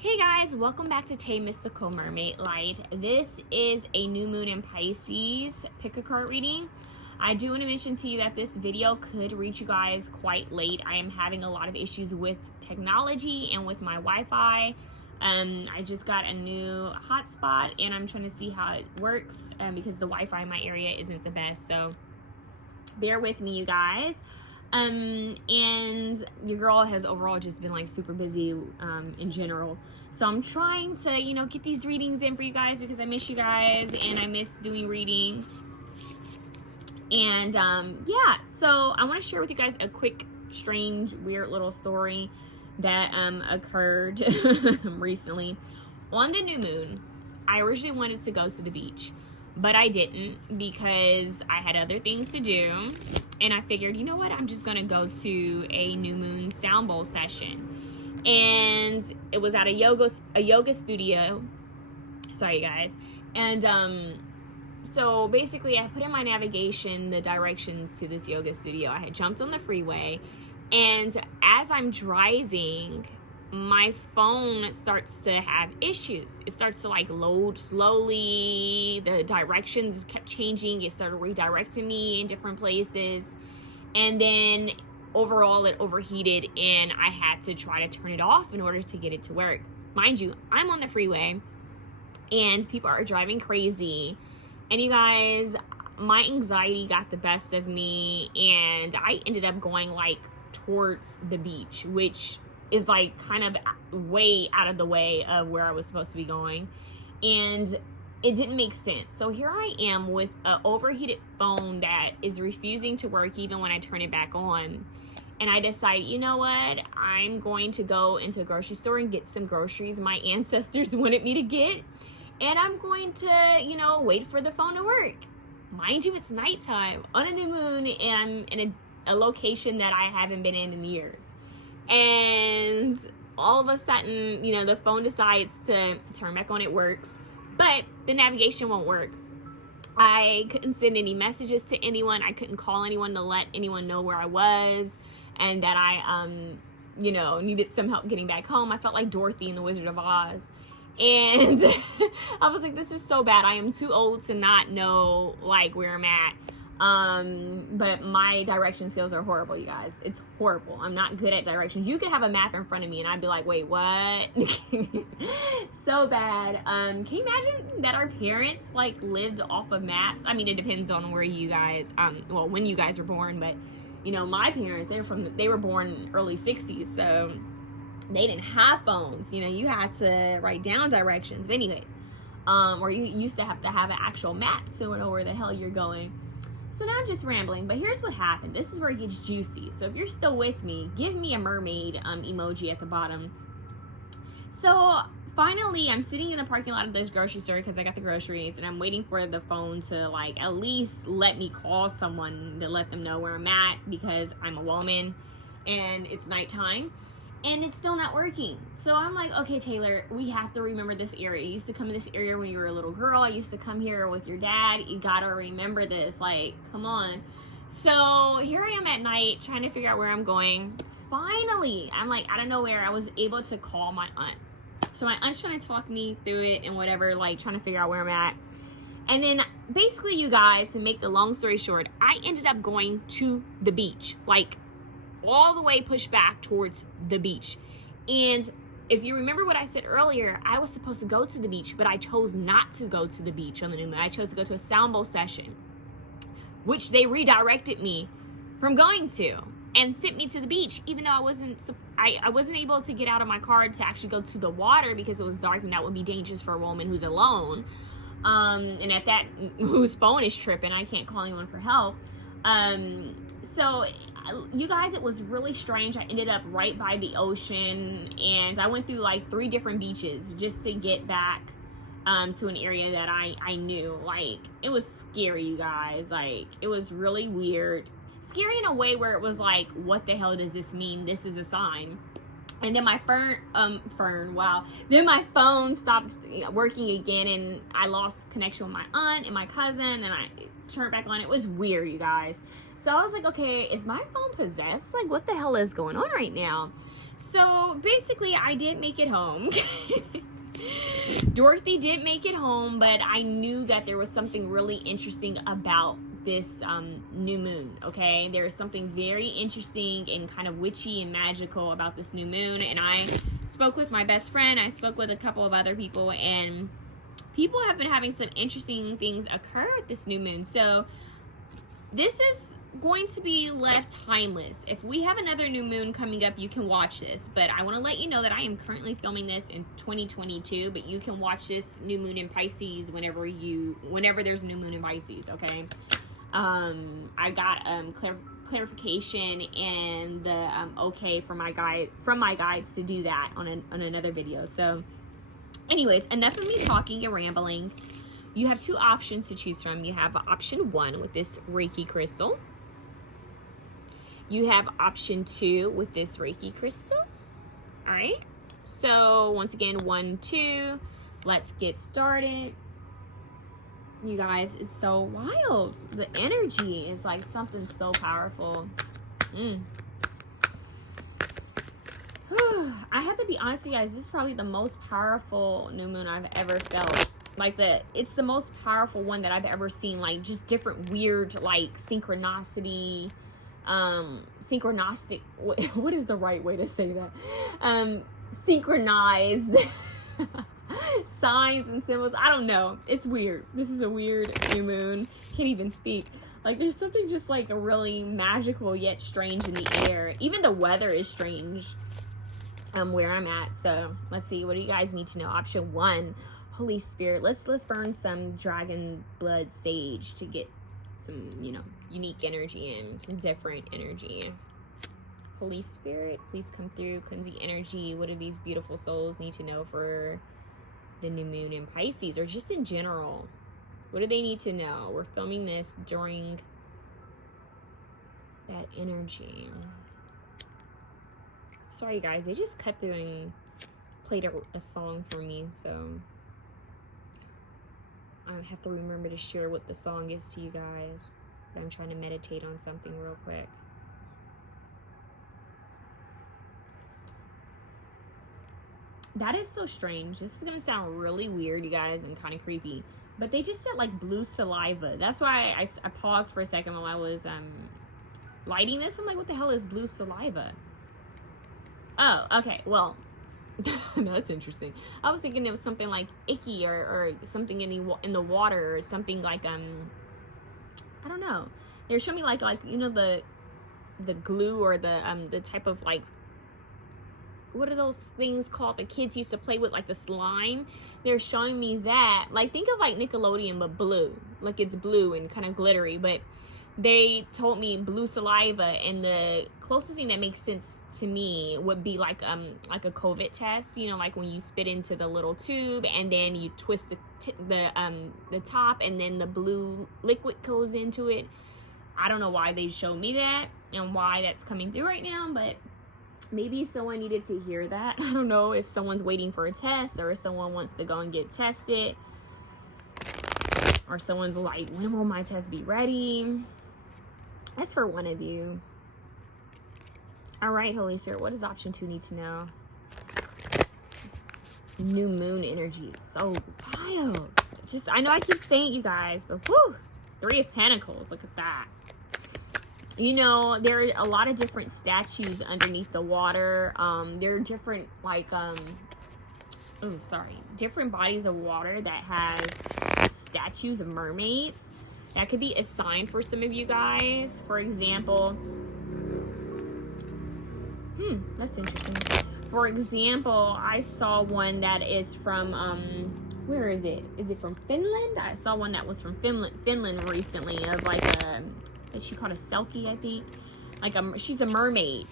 Hey guys, welcome back to TayMysticalMermaidLight. This is a new moon in Pisces pick a card reading. I do want to mention to you that this video could reach you guys quite late. I am having a lot of issues with technology and with my Wi-Fi. I just got a new hotspot and I'm trying to see how it works because the Wi-Fi in my area isn't the best. So bear with me, you guys. And your girl has overall just been like super busy in general, so I'm trying to get these readings in for you guys because I miss you guys and I miss doing readings. And yeah, so I want to share with you guys a quick, strange, weird little story that occurred recently on the new moon. I originally wanted to go to the beach, but I didn't because I had other things to do. And I figured, you know what, I'm just gonna go to a new moon sound bowl session. And it was at a yoga studio. Sorry guys. And so basically I put in my navigation the directions to this yoga studio. I had jumped on the freeway, and as I'm driving, my phone starts to have issues. It starts to like load slowly. The directions kept changing. It started redirecting me in different places. And then overall it overheated and I had to try to turn it off in order to get it to work. Mind you, I'm on the freeway and people are driving crazy. And you guys, my anxiety got the best of me and I ended up going like towards the beach, which is like kind of way out of the way of where I was supposed to be going, and it didn't make sense. So here I am with an overheated phone that is refusing to work even when I turn it back on, and I decide, you know what, I'm going to go into a grocery store and get some groceries my ancestors wanted me to get, and I'm going to wait for the phone to work. Mind you, it's nighttime on a new moon and I'm in a location that I haven't been in years. And all of a sudden, the phone decides to turn back on. It works, but the navigation won't work. I couldn't send any messages to anyone. I couldn't call anyone to let anyone know where I was and that I, needed some help getting back home. I felt like Dorothy in The Wizard of Oz. And I was like, this is so bad. I am too old to not know like where I'm at. But my direction skills are horrible, you guys. It's horrible. I'm not good at directions. You could have a map in front of me and I'd be like, wait, what? So bad. Can you imagine that our parents like lived off of maps? I mean, it depends on where you guys, when you guys were born, but my parents, they were born early 60s, so they didn't have phones. You had to write down directions. But anyways, or you used to have an actual map so you know where the hell you're going. So now I'm just rambling, but here's what happened. This is where it gets juicy. So if you're still with me, give me a mermaid emoji at the bottom. So finally, I'm sitting in the parking lot of this grocery store because I got the groceries, and I'm waiting for the phone to like at least let me call someone to let them know where I'm at because I'm a woman and it's nighttime. And it's still not working. So I'm like, okay, Taylor, we have to remember this area. You used to come in this area when you were a little girl. I used to come here with your dad. You gotta remember this. Like, come on. So here I am at night trying to figure out where I'm going. Finally, I'm like, out of nowhere, I was able to call my aunt. So my aunt's trying to talk me through it and whatever, like trying to figure out where I'm at. And then basically, you guys, to make the long story short, I ended up going to the beach. Like, all the way pushed back towards the beach. And if you remember what I said earlier, I was supposed to go to the beach, but I chose not to go to the beach on the new moon. I chose to go to a sound bowl session, which they redirected me from going to and sent me to the beach, even though I wasn't able to get out of my car to actually go to the water because it was dark and that would be dangerous for a woman who's alone. And at that, whose phone is tripping, I can't call anyone for help. So you guys, it was really strange. I ended up right by the ocean and I went through like 3 different beaches just to get back to an area that I knew. Like, it was scary, you guys. Like, it was really weird. Scary in a way where it was like, what the hell does this mean? This is a sign. And then my then my phone stopped working again, and I lost connection with my aunt and my cousin, and I turned back on. It was weird, you guys. So I was like, okay, is my phone possessed? Like, what the hell is going on right now? So basically, I did make it home. Dorothy did make it home, but I knew that there was something really interesting about this new moon. Okay, there is something very interesting and kind of witchy and magical about this new moon. And I spoke with my best friend, I spoke with a couple of other people, and people have been having some interesting things occur with this new moon. So this is going to be left timeless. If we have another new moon coming up, you can watch this, but I want to let you know that I am currently filming this in 2022, but you can watch this new moon in Pisces whenever there's a new moon in Pisces. Okay, I got clarification and the okay from my guides to do that on another video. So anyways, enough of me talking and rambling. You have two options to choose from. You have option 1 with this Reiki crystal. You have option 2 with this Reiki crystal. All right. So once again, 1, 2. Let's get started. You guys, it's so wild. The energy is like something so powerful. I have to be honest with you guys, this is probably the most powerful new moon I've ever felt. Like it's the most powerful one that I've ever seen. Like just different weird like synchronicity, synchronistic, what is the right way to say that? Synchronized signs and symbols. I don't know. It's weird. This is a weird new moon. Can't even speak. Like there's something just like a really magical yet strange in the air. Even the weather is strange where I'm at. So let's see, what do you guys need to know? Option 1, Holy Spirit. Let's burn some dragon blood sage to get some, you know, unique energy and some different energy. Holy Spirit, please come through, cleanse the energy. What do these beautiful souls need to know for the new moon in Pisces, or just in general? What do they need to know? We're filming this during that energy. Sorry guys, they just cut through and played a song for me, so I have to remember to share what the song is to you guys. But I'm trying to meditate on something real quick. That is so strange. This is gonna sound really weird, you guys, and kind of creepy, but they just said like blue saliva. That's why I paused for a second while I was lighting this. I'm like, what the hell is blue saliva? Oh, okay, well, no, that's interesting. I was thinking it was something like icky or something in the water, or something like I don't know. They're showing me like you know the glue, or the type of like, what are those things called the kids used to play with, like the slime? They're showing me that, like, think of like Nickelodeon but blue, like it's blue and kind of glittery. But they told me blue saliva, and the closest thing that makes sense to me would be like a COVID test, you know, like when you spit into the little tube and then you twist the top and then the blue liquid goes into it. I don't know why they showed me that and why that's coming through right now, but maybe someone needed to hear that. I don't know if someone's waiting for a test, or if someone wants to go and get tested, or someone's like, when will my test be ready? That's for one of you. All right, Holy Spirit, what does option 2 need to know? This new moon energy is so wild. Just, I know I keep saying it, you guys, but whew, 3 of Pentacles, look at that. You know, there are a lot of different statues underneath the water. There are different, like, different bodies of water that has statues of mermaids. That could be a sign for some of you guys. For example, that's interesting. For example, I saw one that is from, where is it? Is it from Finland? I saw one that was from Finland recently, of like a, she called a selkie, I think. Like she's a mermaid.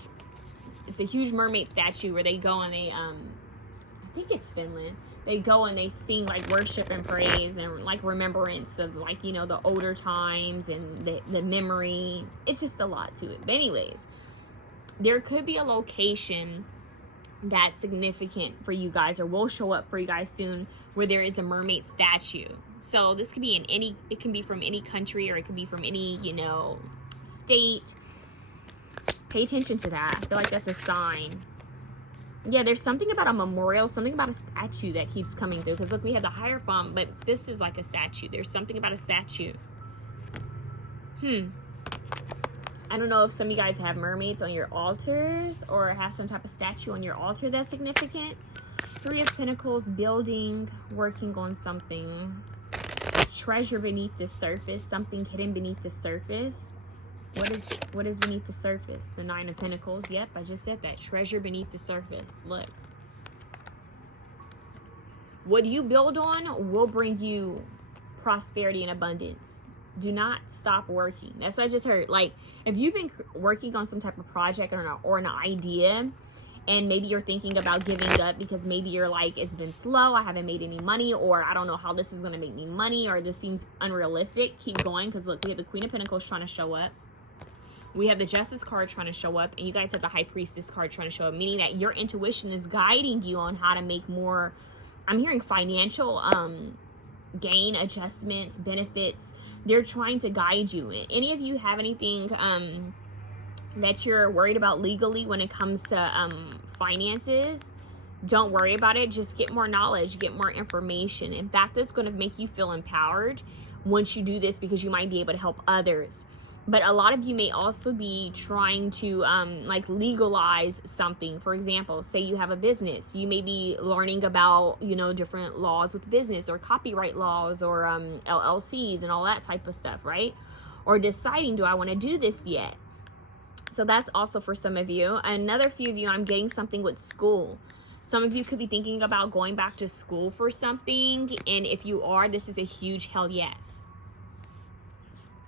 It's a huge mermaid statue where they go and they, I think it's Finland. They go and they sing like worship and praise and like remembrance of, like, you know, the older times and the memory. It's just a lot to it. But anyways, there could be a location that's significant for you guys, or will show up for you guys soon, where there is a mermaid statue. So this could be in any, it can be from any country, or it could be from any, you know, state. Pay attention to that. I feel like that's a sign. Yeah, there's something about a memorial, something about a statue that keeps coming through. Because look, we have the Hierophant, but this is like a statue. There's something about a statue. I don't know if some of you guys have mermaids on your altars, or have some type of statue on your altar that's significant. Three of Pentacles, building, working on something. Treasure beneath the surface, something hidden beneath the surface. What is beneath the surface? The Nine of Pentacles. Yep, I just said that. Treasure beneath the surface. Look. What you build on will bring you prosperity and abundance. Do not stop working. That's what I just heard. Like, if you've been working on some type of project or an idea, and maybe you're thinking about giving up because maybe you're like, it's been slow, I haven't made any money, or I don't know how this is going to make me money, or this seems unrealistic, keep going. Because look, we have the Queen of Pentacles trying to show up. We have the Justice card trying to show up, and you guys have the High Priestess card trying to show up, meaning that your intuition is guiding you on how to make more, I'm hearing financial gain, adjustments, benefits. They're trying to guide you. Any of you have anything that you're worried about legally when it comes to finances, don't worry about it. Just get more knowledge, get more information. In fact, that's going to make you feel empowered once you do this, because you might be able to help others. But a lot of you may also be trying to like legalize something. For example, say you have a business. You may be learning about, you know, different laws with business, or copyright laws, or LLCs and all that type of stuff, right? Or deciding, do I want to do this yet? So that's also for some of you. Another few of you, I'm getting something with school. Some of you could be thinking about going back to school for something. And if you are, this is a huge hell yes.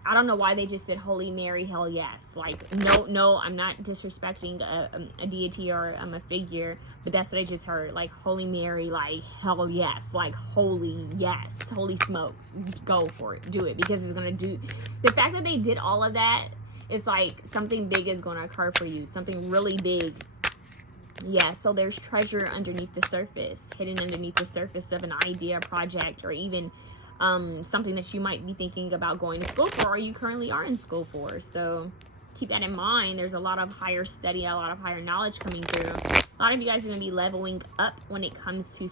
I don't know why they just said Holy Mary, hell yes. Like, no, I'm not disrespecting a deity or a figure, but that's what I just heard. Like, Holy Mary, like, hell yes. Like, holy yes. Holy smokes. Go for it. Do it, because it's going to do... The fact that they did all of that, it's like something big is going to occur for you. Something really big. Yeah, so there's treasure underneath the surface, hidden underneath the surface of an idea, project, or even... something that you might be thinking about going to school for, or you currently are in school for. So keep that in mind. There's a lot of higher study, a lot of higher knowledge coming through. A lot of you guys are going to be leveling up when it comes to,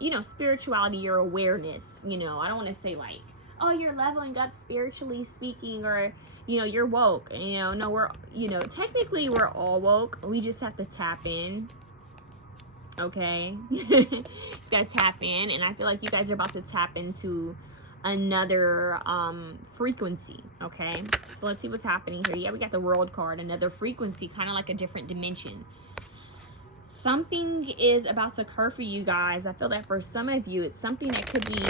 you know, spirituality, your awareness. You know, I don't want to say like, oh, you're leveling up spiritually speaking, or, you know, you're woke. You know, no, we're, you know, technically we're all woke. We just have to tap in. Okay, just gotta tap in, and I feel like you guys are about to tap into another frequency. Okay, so let's see what's happening here. Yeah, we got the World card, another frequency, kind of like a different dimension. Something is about to occur for you guys. I feel that for some of you, it's something that could be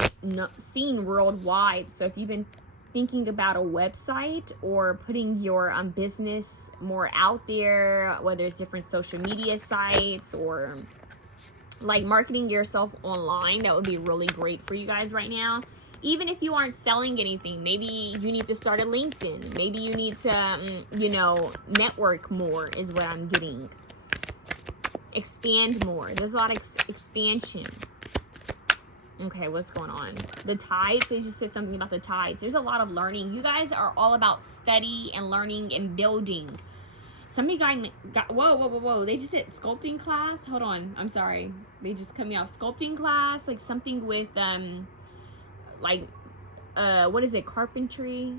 seen worldwide. So if you've been thinking about a website, or putting your business more out there, whether it's different social media sites, or like marketing yourself online, that would be really great for you guys right now. Even if you aren't selling anything, maybe you need to start a LinkedIn. Maybe you need to, you know, network more is what I'm getting. Expand more. There's a lot of expansion. Okay, what's going on? The tides, they just said something about the tides. There's a lot of learning. You guys are all about study and learning and building. Some of you guys got, whoa. They just said sculpting class. Hold on, I'm sorry. They just cut me off. Sculpting class, like something with, like, what is it? Carpentry.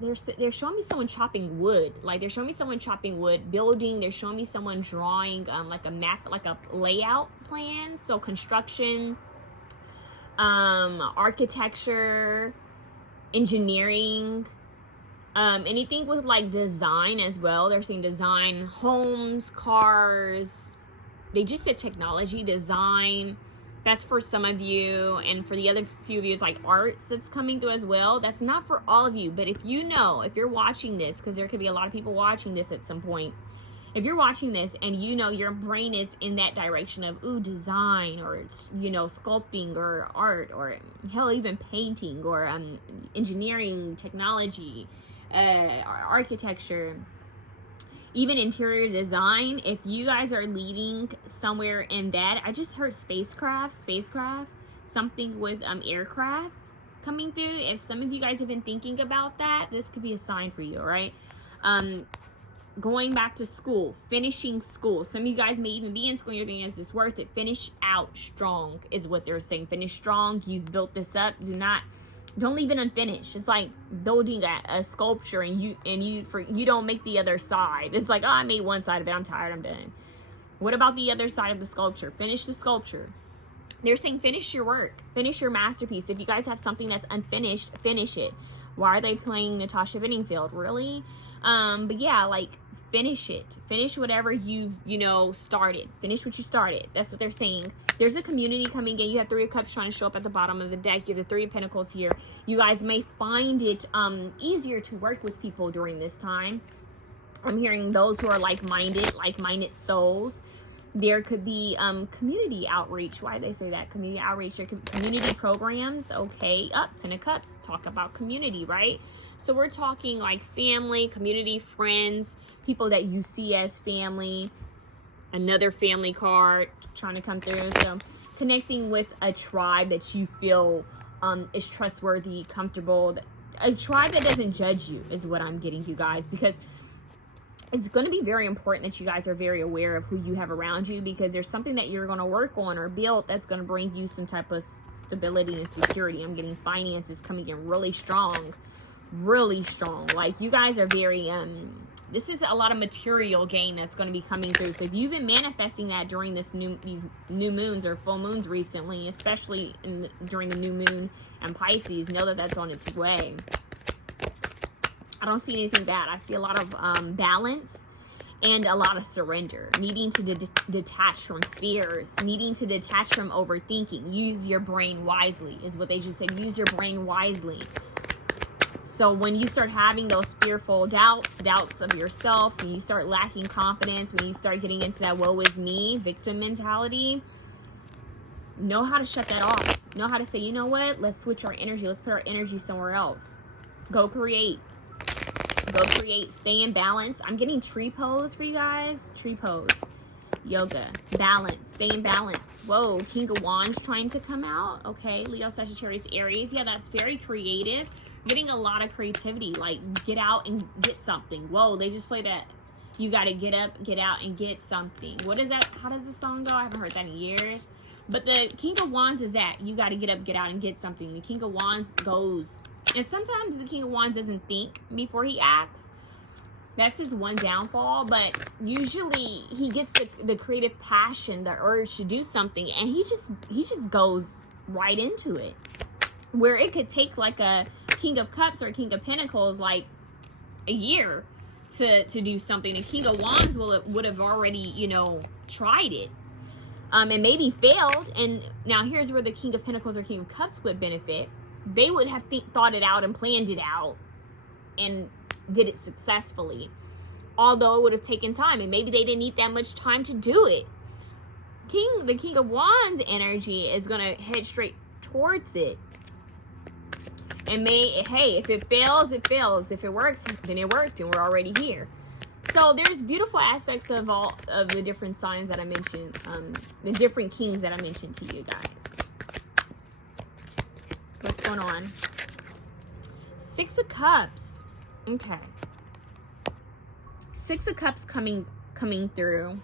They're showing me someone chopping wood. Like, they're showing me someone chopping wood, building. They're showing me someone drawing, like a map, like a layout plan. So construction, architecture, engineering. Anything with like design as well. They're saying design, homes, cars. They just said technology, design. That's for some of you. And for the other few of you, it's like arts that's coming through as well. That's not for all of you. But if you know, if you're watching this, because there could be a lot of people watching this at some point. If you're watching this and you know your brain is in that direction of, ooh, design, or, you know, sculpting, or art, or hell, even painting, or engineering, technology, architecture, even interior design. If you guys are leading somewhere in that, I just heard spacecraft, something with aircraft coming through. If some of you guys have been thinking about that, this could be a sign for you, right? Going back to school, finishing school. Some of you guys may even be in school and you're thinking, is this worth it? Finish out strong is what they're saying. Finish strong. You've built this up. Don't leave it unfinished. It's like building a sculpture and you don't make the other side. It's like, oh, I made one side of it. I'm tired. I'm done. What about the other side of the sculpture? Finish the sculpture. They're saying finish your work. Finish your masterpiece. If you guys have something that's unfinished, finish it. Why are they playing Natasha Bedingfield? Really? But yeah, like, finish it. Finish whatever you've, started. Finish what you started. That's what they're saying. There's a community coming in. You have 3 of Cups trying to show up at the bottom of the deck. You have the 3 of Pentacles here. You guys may find it easier to work with people during this time. I'm hearing those who are like-minded souls. There could be community outreach. Why do they say that? Community outreach. There could be community programs. Okay. 10 of Cups. Talk about community, right? So we're talking like family, community, friends, people that you see as family. Another family card trying to come through. So connecting with a tribe that you feel is trustworthy, comfortable. A tribe that doesn't judge you is what I'm getting, you guys, because it's going to be very important that you guys are very aware of who you have around you, because there's something that you're going to work on or build that's going to bring you some type of stability and security. I'm getting finances coming in really strong. Like, you guys are very this is a lot of material gain that's going to be coming through. So if you've been manifesting that during these new moons or full moons recently, especially during the new moon and Pisces, know that that's on its way. I don't see anything bad. I see a lot of balance and a lot of surrender. Needing to detach from fears. Needing to detach from overthinking. Use your brain wisely is what they just said. Use your brain wisely. So when you start having those fearful doubts of yourself, when you start lacking confidence, when you start getting into that woe is me, victim mentality, know how to shut that off. Know how to say, you know what? Let's switch our energy. Let's put our energy somewhere else. Go create. Go create. Stay in balance. I'm getting tree pose for you guys. Tree pose. Yoga. Balance. Stay in balance. Whoa. King of Wands trying to come out. Okay. Leo, Sagittarius, Aries. Yeah, that's very creative. Getting a lot of creativity. Like, get out and get something. Whoa. They just played that. You got to get up, get out, and get something. What is that? How does the song go? I haven't heard that in years. But the King of Wands is that. You got to get up, get out, and get something. The King of Wands goes. And sometimes the King of Wands doesn't think before he acts. That's his one downfall. But usually he gets the creative passion, the urge to do something, and he just goes right into it. Where it could take like a King of Cups or a King of Pentacles like a year to do something. A King of Wands would have already, tried it. And maybe failed. And now here's where the King of Pentacles or King of Cups would benefit. They would have thought it out and planned it out and did it successfully. Although it would have taken time, and maybe they didn't need that much time to do it. The King of Wands energy is going to head straight towards it. And hey, if it fails, it fails. If it works, then it worked, and we're already here. So there's beautiful aspects of all of the different signs that I mentioned, the different kings that I mentioned to you guys. What's going on? 6 of Cups. Okay. 6 of Cups coming through.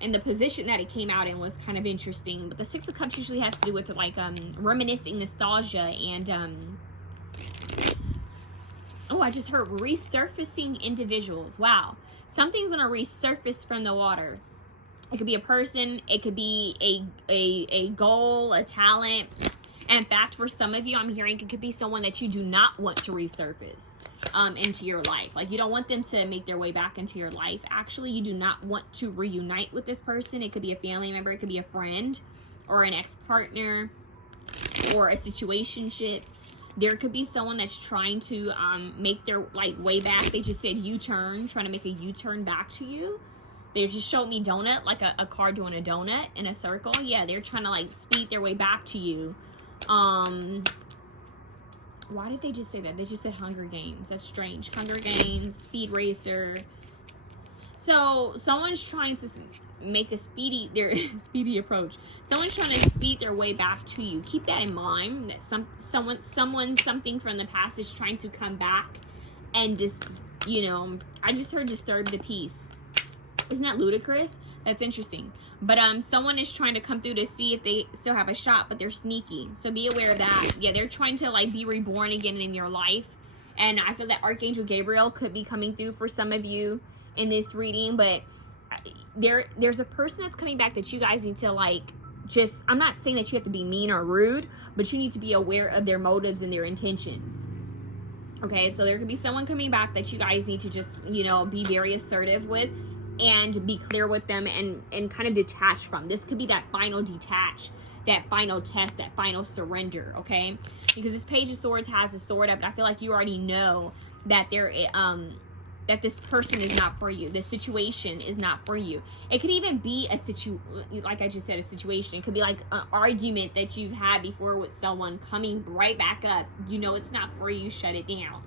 And the position that it came out in was kind of interesting. But the 6 of Cups usually has to do with like reminiscing, nostalgia, and oh, I just heard resurfacing individuals. Wow. Something's going to resurface from the water. It could be a person. It could be a goal, a talent. In fact, for some of you, I'm hearing it could be someone that you do not want to resurface into your life. Like, you don't want them to make their way back into your life. Actually, you do not want to reunite with this person. It could be a family member. It could be a friend or an ex-partner or a situationship. There could be someone that's trying to make their way back. They just said U-turn, trying to make a U-turn back to you. They just showed me donut, like a card doing a donut in a circle. Yeah, they're trying to speed their way back to you. Why did they just say that? They just said Hunger Games. That's strange. Hunger Games, Speed Racer. So someone's trying to make a speedy approach. Someone's trying to speed their way back to you. Keep that in mind, that something from the past is trying to come back and just, you know, I just heard disturb the peace. Isn't that ludicrous? That's interesting. But someone is trying to come through to see if they still have a shot, but they're sneaky. So be aware of that. Yeah, they're trying to like be reborn again in your life. And I feel that Archangel Gabriel could be coming through for some of you in this reading, but there's a person that's coming back that you guys need to like just, I'm not saying that you have to be mean or rude, but you need to be aware of their motives and their intentions. Okay, so there could be someone coming back that you guys need to just, you know, be very assertive with and be clear with them and kind of detach from. This could be that final detach, that final test, that final surrender, okay? Because this Page of Swords has a sword up, and I feel like you already know that that this person is not for you. This situation is not for you. It could even be like I just said, a situation. It could be like an argument that you've had before with someone coming right back up. You know it's not for you, shut it down.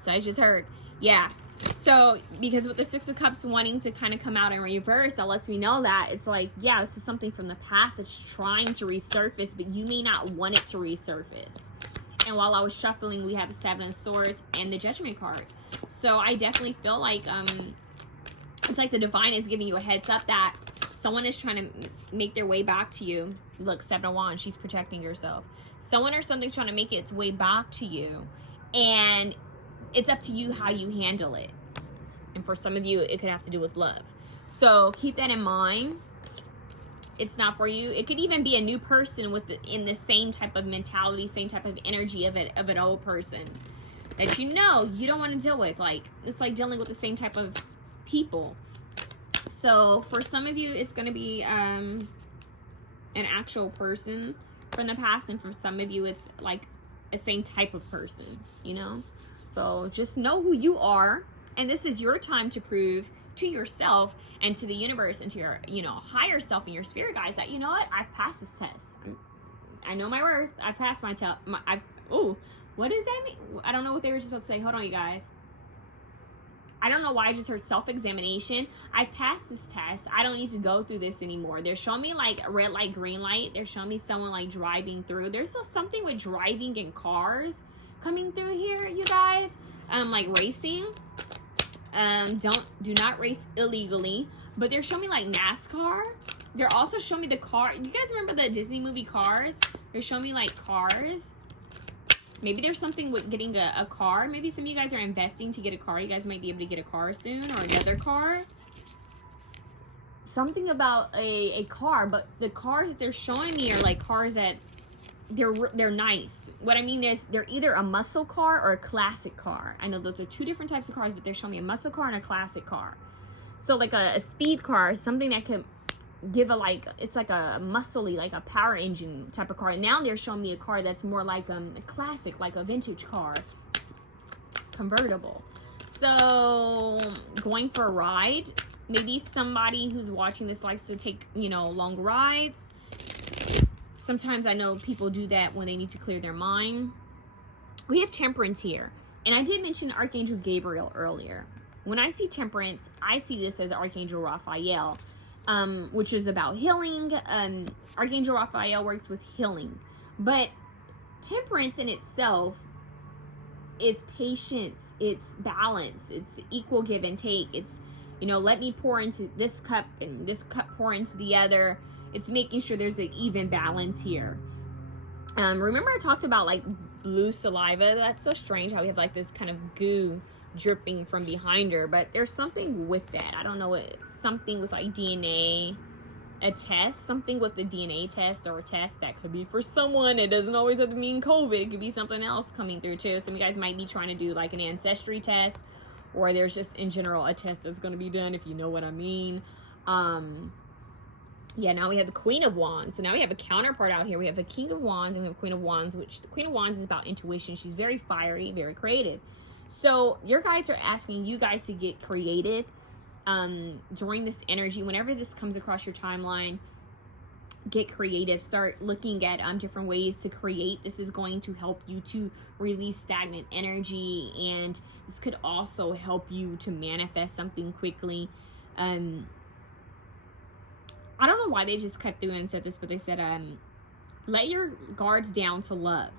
So I just heard, yeah. So, because with the Six of Cups wanting to kind of come out in reverse, that lets me know that it's like, yeah, this is something from the past that's trying to resurface, but you may not want it to resurface. And while I was shuffling, we have the Seven of Swords and the Judgment card. So I definitely feel like it's like the divine is giving you a heads up that someone is trying to make their way back to you. Look, Seven of Wands, she's protecting herself. Someone or something trying to make its way back to you. And it's up to you how you handle it. And for some of you, it could have to do with love. So keep that in mind. It's not for you. It could even be a new person in the same type of mentality, same type of energy of an old person that you know you don't want to deal with. Like, it's like dealing with the same type of people. So for some of you, it's going to be an actual person from the past, and for some of you, it's like a same type of person, you know? So just know who you are, and this is your time to prove to yourself and to the universe and to your, you know, higher self and your spirit guides that, you know what, I've passed this test. I know my worth. I passed my test. Oh, what does that mean? I don't know what they were just about to say. Hold on, you guys. I don't know why I just heard self-examination. I passed this test. I don't need to go through this anymore. They're showing me like a red light, green light. They're showing me someone like driving through. There's still something with driving in cars coming through here, you guys. Like racing. Do not race illegally. But they're showing me like NASCAR. They're also showing me the car. You guys remember the Disney movie Cars? They're showing me like cars. Maybe there's something with getting a car. Maybe some of you guys are investing to get a car. You guys might be able to get a car soon, or another car. Something about a car, but the cars that they're showing me are like cars that they're nice. What I mean is they're either a muscle car or a classic car. I know those are two different types of cars, but they're showing me a muscle car and a classic car. So like a speed car, something that can give a like, it's like a muscly, like a power engine type of car. Now they're showing me a car that's more like a classic, like a vintage car, convertible. So going for a ride, maybe somebody who's watching this likes to take, you know, long rides. Sometimes I know people do that when they need to clear their mind. We have Temperance here. And I did mention Archangel Gabriel earlier. When I see Temperance, I see this as Archangel Raphael, which is about healing. Archangel Raphael works with healing. But Temperance in itself is patience. It's balance. It's equal give and take. It's, you know, let me pour into this cup and this cup pour into the other. It's making sure there's an even balance here. Remember I talked about like blue saliva? That's so strange how we have like this kind of goo dripping from behind her, but there's something with that. I don't know what, something with like DNA, a test, something with the DNA test or a test that could be for someone. It doesn't always have to mean COVID. It could be something else coming through too. Some of you guys might be trying to do like an ancestry test, or there's just in general a test that's going to be done, if you know what I mean. Yeah, now we have the Queen of Wands. So now we have a counterpart out here. We have the King of Wands and we have Queen of Wands, which the Queen of Wands is about intuition. She's very fiery, very creative. So your guides are asking you guys to get creative during this energy. Whenever this comes across your timeline, get creative. Start looking at different ways to create. This is going to help you to release stagnant energy, and this could also help you to manifest something quickly. I don't know why they just cut through and said this, but they said let your guards down to love.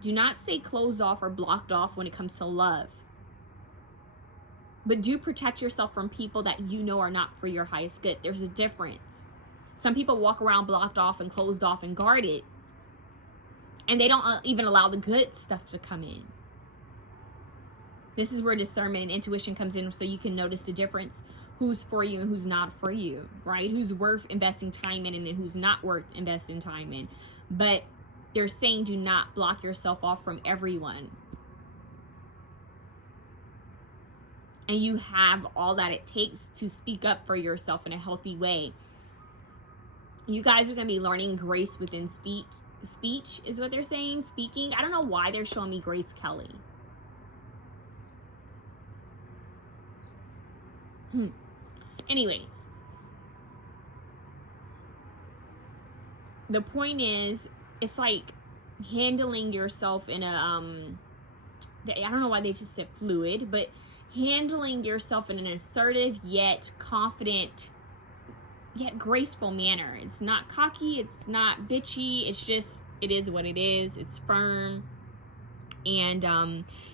Do not stay closed off or blocked off when it comes to love, but do protect yourself from people that you know are not for your highest good. There's a difference. Some people walk around blocked off and closed off and guarded, and they don't even allow the good stuff to come in. This is where discernment and intuition comes in, so you can notice the difference. Who's for you and who's not for you, right? Who's worth investing time in and who's not worth investing time in. But they're saying do not block yourself off from everyone. And you have all that it takes to speak up for yourself in a healthy way. You guys are going to be learning grace within speech is what they're saying. Speaking. I don't know why they're showing me Grace Kelly. Anyways, the point is, it's like handling yourself in a I don't know why they just said fluid, but handling yourself in an assertive yet confident yet graceful manner. It's not cocky, it's not bitchy, it's just, it is what it is. It's firm. And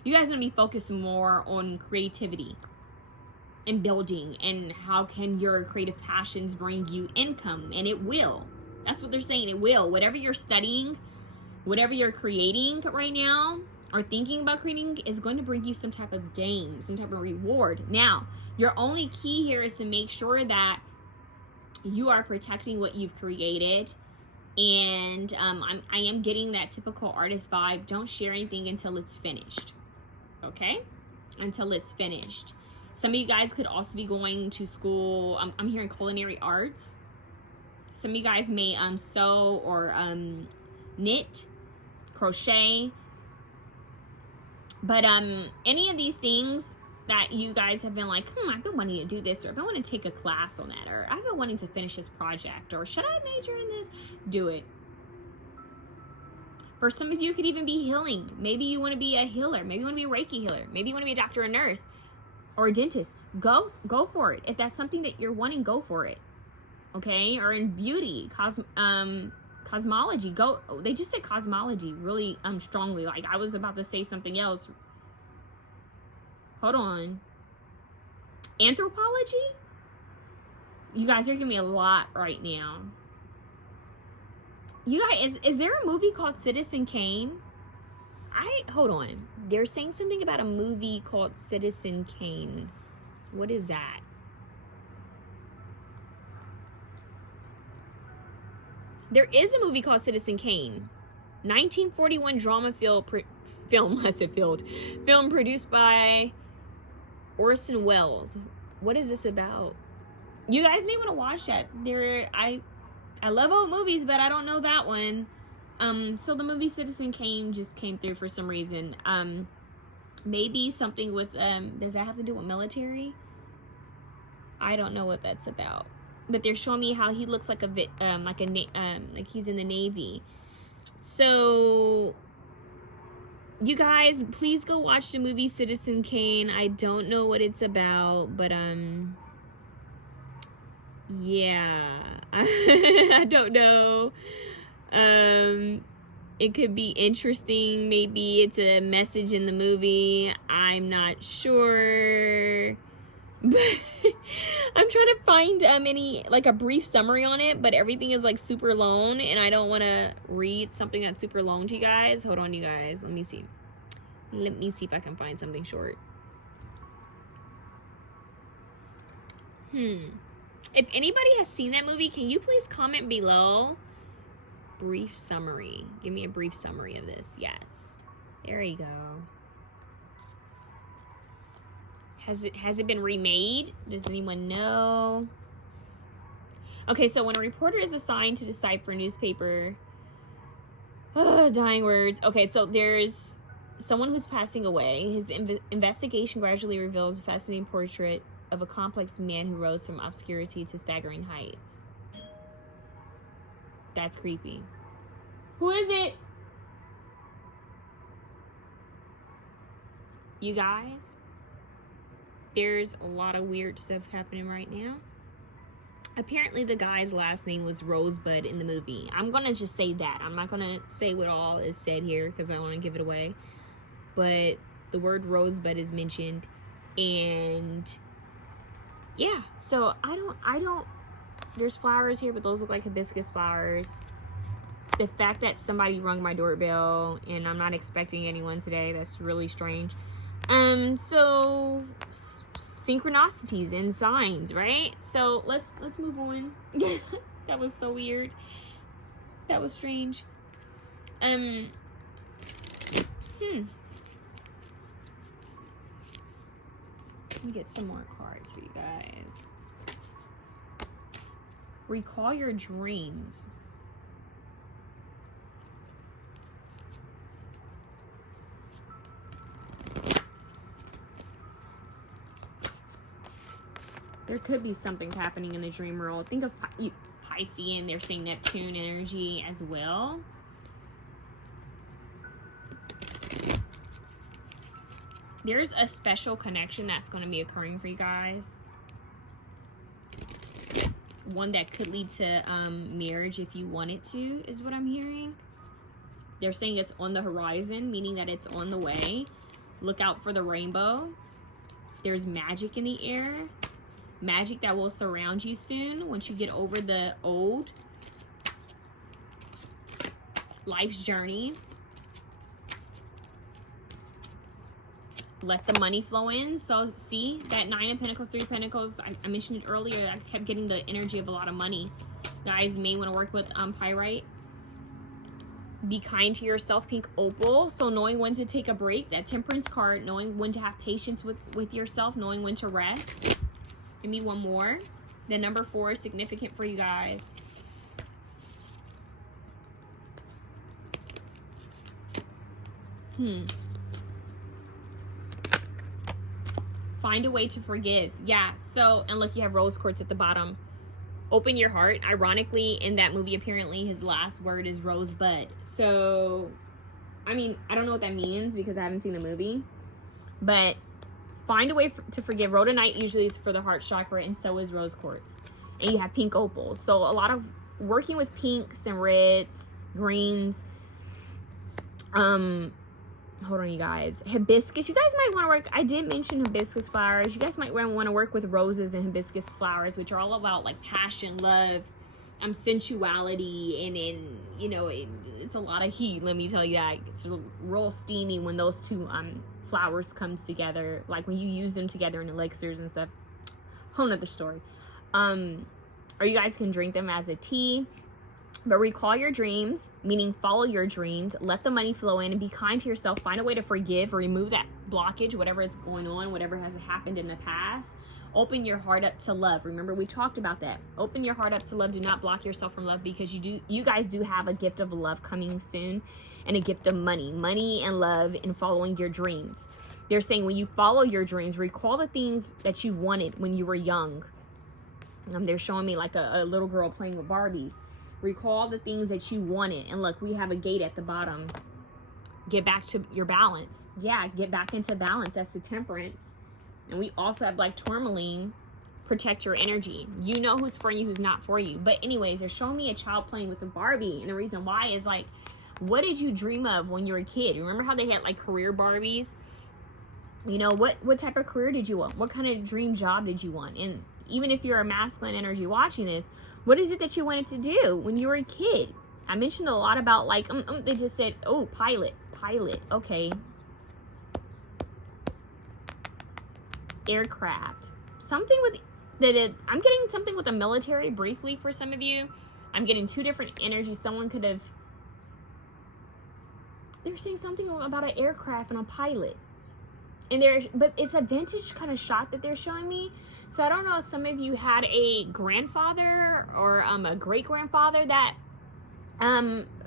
you guys are gonna be focused more on creativity and building, and how can your creative passions bring you income. And it will. That's what they're saying. It will. Whatever you're studying, whatever you're creating right now or thinking about creating is going to bring you some type of gain, some type of reward. Now, your only key here is to make sure that you are protecting what you've created. And I am getting that typical artist vibe. Don't share anything until it's finished. Okay? Until it's finished. Some of you guys could also be going to school. I'm hearing culinary arts. Some of you guys may sew or knit, crochet. But any of these things that you guys have been like, I've been wanting to do this, or I've been wanting to take a class on that, or I've been wanting to finish this project, or should I major in this? Do it. For some of you, it could even be healing. Maybe you want to be a healer. Maybe you want to be a Reiki healer. Maybe you want to be a doctor or nurse or a dentist. Go for it. If that's something that you're wanting, go for it. Okay? Or in beauty, cosmology. Go. They just said cosmology really strongly. Like I was about to say something else. Hold on. Anthropology? You guys are giving me a lot right now. You guys, is there a movie called Citizen Kane? Hold on. They're saying something about a movie called Citizen Kane. What is that? There is a movie called Citizen Kane. 1941 drama film produced by Orson Welles. What is this about? You guys may want to watch that. I love old movies, but I don't know that one. So the movie Citizen Kane just came through for some reason. Maybe something with does that have to do with military? I don't know what that's about. But they're showing me how he looks like like he's in the Navy. So you guys, please go watch the movie Citizen Kane. I don't know what it's about, but yeah. I don't know. It could be interesting. Maybe it's a message in the movie. I'm not sure. But I'm trying to find any, like, a brief summary on it, but everything is like super long, and I don't want to read something that's super long to you guys. Hold on, you guys. Let me see if I can find something short. If anybody has seen that movie, can you please comment below? Brief summary. Give me a brief summary of this. Yes. There you go. Has it been remade? Does anyone know? Okay, so when a reporter is assigned to decipher newspaper... dying words. Okay, so there's someone who's passing away. His investigation gradually reveals a fascinating portrait of a complex man who rose from obscurity to staggering heights. That's creepy. Who is it? You guys, there's a lot of weird stuff happening right now. Apparently the guy's last name was Rosebud in the movie. I'm gonna just say that. I'm not gonna say what all is said here because I don't want to give it away. But the word Rosebud is mentioned, and yeah, so I don't, there's flowers here, but those look like hibiscus flowers. The fact that somebody rung my doorbell and I'm not expecting anyone today, that's really strange. So synchronicities and signs, right? So let's move on. That was so weird. That was strange. Let me get some more cards for you guys. Recall your dreams. There could be something happening in the dream world. Think of Pisces, and they're saying Neptune energy as well. There's a special connection that's going to be occurring for you guys. One that could lead to marriage if you want it to, is what I'm hearing. They're saying it's on the horizon, meaning that it's on the way. Look out for the rainbow. There's magic in the air. Magic that will surround you soon once you get over the old life's journey. Let the money flow in. So see that 9 of Pentacles, 3 of Pentacles, I mentioned it earlier. I kept getting the energy of a lot of money. Guys may want to work with pyrite. Be kind to yourself, pink opal. So knowing when to take a break, that Temperance card, knowing when to have patience with yourself, knowing when to rest. Give me one more. The number 4 is significant for you guys. Find a way to forgive. Yeah, so, and look, you have rose quartz at the bottom. Open your heart. Ironically, in that movie, apparently his last word is rosebud. So, I mean, I don't know what that means because I haven't seen the movie. But find a way to forgive. Rhodonite usually is for the heart chakra, and so is rose quartz. And you have pink opals. So a lot of working with pinks and reds, greens. Hold on, you guys. Hibiscus. You guys might want to work. I did mention hibiscus flowers. You guys might want to work with roses and hibiscus flowers, which are all about like passion, love, sensuality, and you know, it's a lot of heat. Let me tell you that. It's real steamy when those two flowers comes together, like when you use them together in elixirs and stuff. Whole nother story. Or you guys can drink them as a tea. But recall your dreams, meaning follow your dreams, let the money flow in, and be kind to yourself. Find a way to forgive, remove that blockage, whatever is going on, whatever has happened in the past. Open your heart up to love. Remember, we talked about that. Open your heart up to love. Do not block yourself from love, because you guys do have a gift of love coming soon, and a gift of money and love in following your dreams. They're saying when you follow your dreams, recall the things that you wanted when you were young. They're showing me like a little girl playing with Barbies. Recall the things that you wanted. And look, we have a gate at the bottom. Get back to your balance. Yeah, get back into balance. That's the Temperance. And we also have like tourmaline. Protect your energy. You know who's for you, who's not for you. But anyways, they're showing me a child playing with a Barbie. And the reason why is like, what did you dream of when you were a kid? Remember how they had like career Barbies? You know, what type of career did you want? What kind of dream job did you want? And even if you're a masculine energy watching this, what is it that you wanted to do when you were a kid? I mentioned a lot about like, they just said, oh, pilot, okay. Aircraft, something with, I'm getting something with the military briefly for some of you. I'm getting 2 different energies. Someone could have, they're saying something about an aircraft and a pilot. But it's a vintage kind of shot that they're showing me. So I don't know if some of you had a grandfather or a great-grandfather that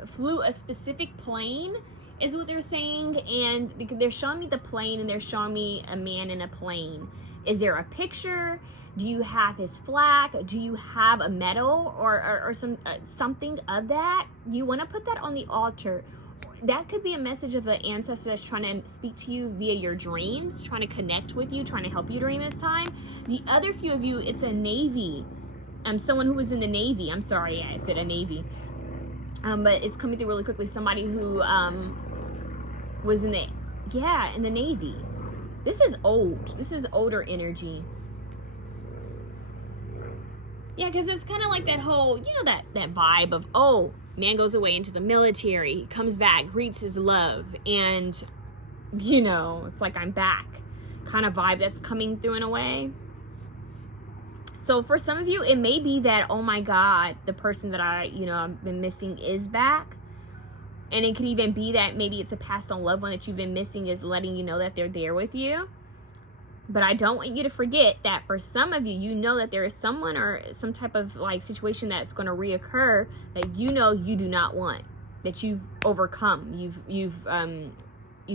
flew a specific plane, is what they're saying. And they're showing me the plane, and they're showing me a man in a plane. Is there a picture? Do you have his flag? Do you have a medal or something of that? You want to put that on the altar. That could be a message of an ancestor that's trying to speak to you via your dreams, trying to connect with you, trying to help you during this time. The other few of you, it's a Navy. Someone who was in the Navy. I'm sorry, I said a Navy. But it's coming through really quickly. Somebody who was in the Navy. This is old. This is older energy. Yeah, because it's kind of like that whole, you know, that vibe of, oh, man goes away into the military, he comes back, greets his love, and, you know, it's like I'm back kind of vibe that's coming through in a way. So for some of you, it may be that, oh my God, the person that I've been missing is back. And it could even be that maybe it's a passed on loved one that you've been missing is letting you know that they're there with you. But I don't want you to forget that for some of you, you know that there is someone or some type of like situation that's going to reoccur that you know you do not want, that you've overcome. You've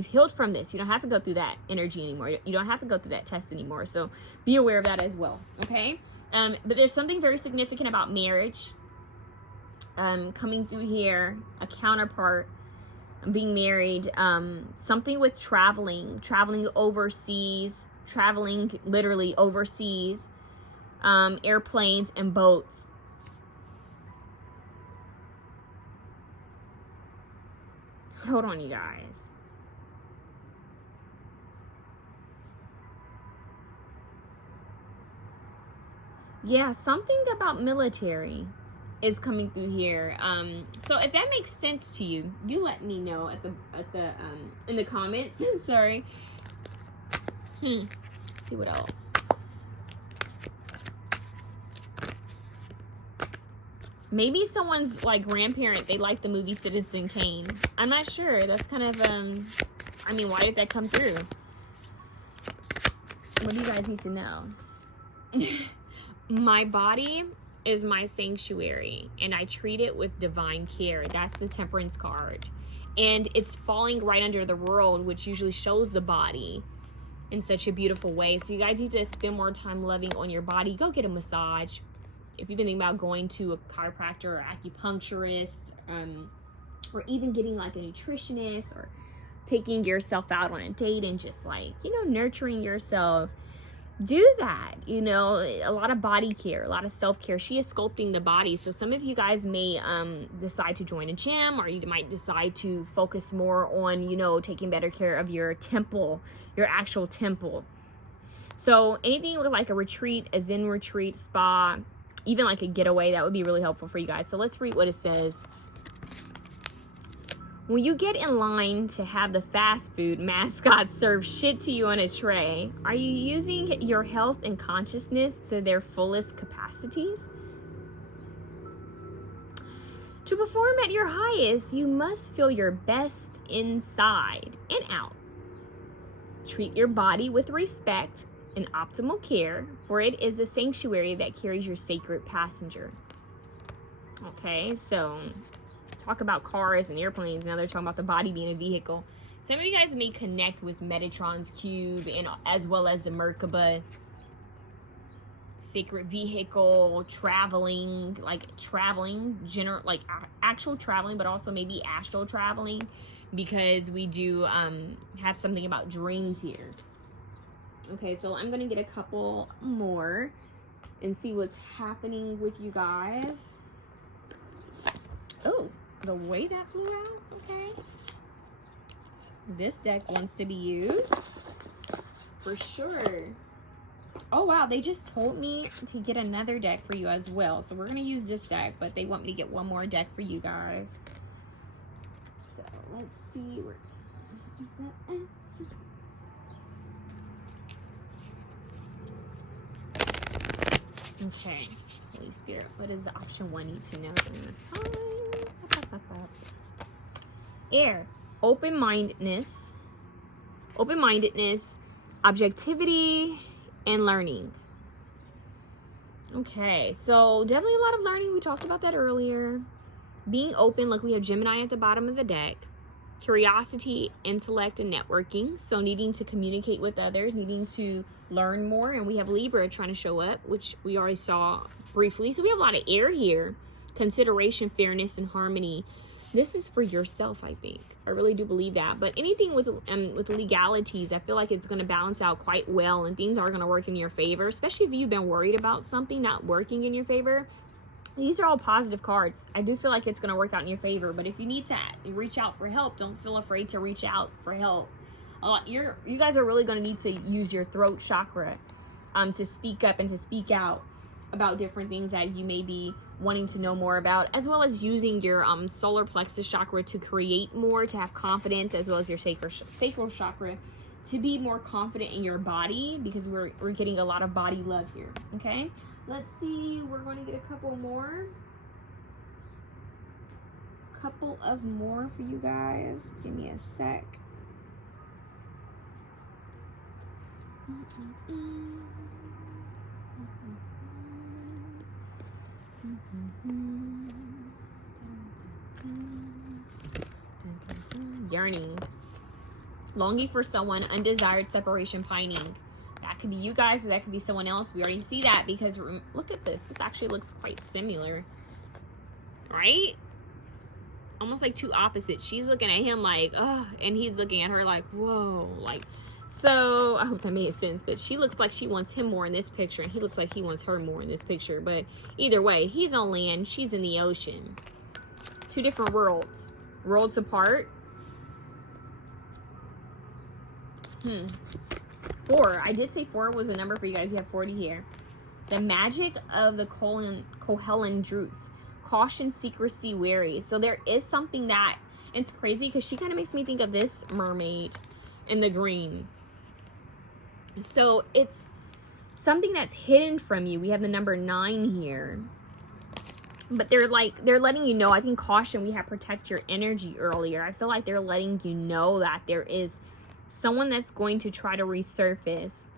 healed from this. You don't have to go through that energy anymore. You don't have to go through that test anymore. So be aware of that as well. Okay. But there's something very significant about marriage coming through here, a counterpart, being married, something with traveling overseas, traveling literally overseas, airplanes and boats. Hold on, you guys. Yeah, something about military is coming through here. So if that makes sense to you, you let me know in the comments. I'm sorry. Let's see what else. Maybe someone's like grandparent, they like the movie Citizen Kane. I'm not sure. That's kind of I mean, why did that come through? What do you guys need to know? My body is my sanctuary, and I treat it with divine care. That's the Temperance card. And it's falling right under the world, which usually shows the body in such a beautiful way. So you guys need to spend more time loving on your body. Go get a massage. If you've been thinking about going to a chiropractor or acupuncturist, or even getting like a nutritionist, or taking yourself out on a date and just like, nurturing yourself, do that. A lot of body care, a lot of self-care. She is sculpting the body. So some of you guys may decide to join a gym, or you might decide to focus more on, taking better care of your temple, your actual temple. So anything with like a retreat, a Zen retreat, spa, even like a getaway, that would be really helpful for you guys. So let's read what it says. When you get in line to have the fast food mascot serve shit to you on a tray, are you using your health and consciousness to their fullest capacities? To perform at your highest, you must feel your best inside and out. Treat your body with respect and optimal care, for it is a sanctuary that carries your sacred passenger. Okay, so talk about cars and airplanes. Now they're talking about the body being a vehicle. Some of you guys may connect with Metatron's cube, and as well as the Merkaba sacred vehicle, traveling, general, like actual traveling, but also maybe astral traveling, because we do have something about dreams here. Okay, so I'm gonna get a couple more and see what's happening with you guys. Oh, the way that flew out, okay. This deck wants to be used for sure. Oh wow, they just told me to get another deck for you as well. So we're gonna use this deck, but they want me to get one more deck for you guys. So let's see, where is that at? Okay, Holy Spirit, what does option 1 need to know during this time? Air, open-mindedness, objectivity, and learning. Okay, so definitely a lot of learning. We talked about that earlier. Being open, like we have Gemini at the bottom of the deck. curiosity, intellect, and networking. So needing to communicate with others, needing to learn more. And we have Libra trying to show up, which we already saw briefly. So we have a lot of air here. Consideration, fairness, and harmony. This is for yourself, I think. I really do believe that. But anything with legalities, I feel like it's going to balance out quite well, and things are going to work in your favor, especially if you've been worried about something not working in your favor. These are all positive cards. I do feel like it's going to work out in your favor. But if you need to reach out for help, don't feel afraid to reach out for help. You guys are really going to need to use your throat chakra to speak up and to speak out about different things that you may be wanting to know more about, as well as using your solar plexus chakra to create more, to have confidence, as well as your sacral chakra to be more confident in your body, because we're getting a lot of body love here. Okay, let's see, we're going to get a couple of more for you guys. Give me a sec. Yearning, longing for someone, undesired separation, pining. That could be you guys, or that could be someone else. We already see that, because look at this. This actually looks quite similar, right? Almost like two opposites. She's looking at him like, oh, and he's looking at her like, whoa, like. So I hope that made sense, but she looks like she wants him more in this picture, and he looks like he wants her more in this picture. But either way, he's on land, she's in the ocean. Two different worlds apart. 4. I did say 4 was a number for you guys. You have 40 here. The magic of the Kohellan Druth. Caution, secrecy, wary. So there is something that, it's crazy because she kind of makes me think of this mermaid in the green. So it's something that's hidden from you. We have the number 9 here. But they're letting you know, I think caution, we have protect your energy earlier. I feel like they're letting you know that there is someone that's going to try to resurface.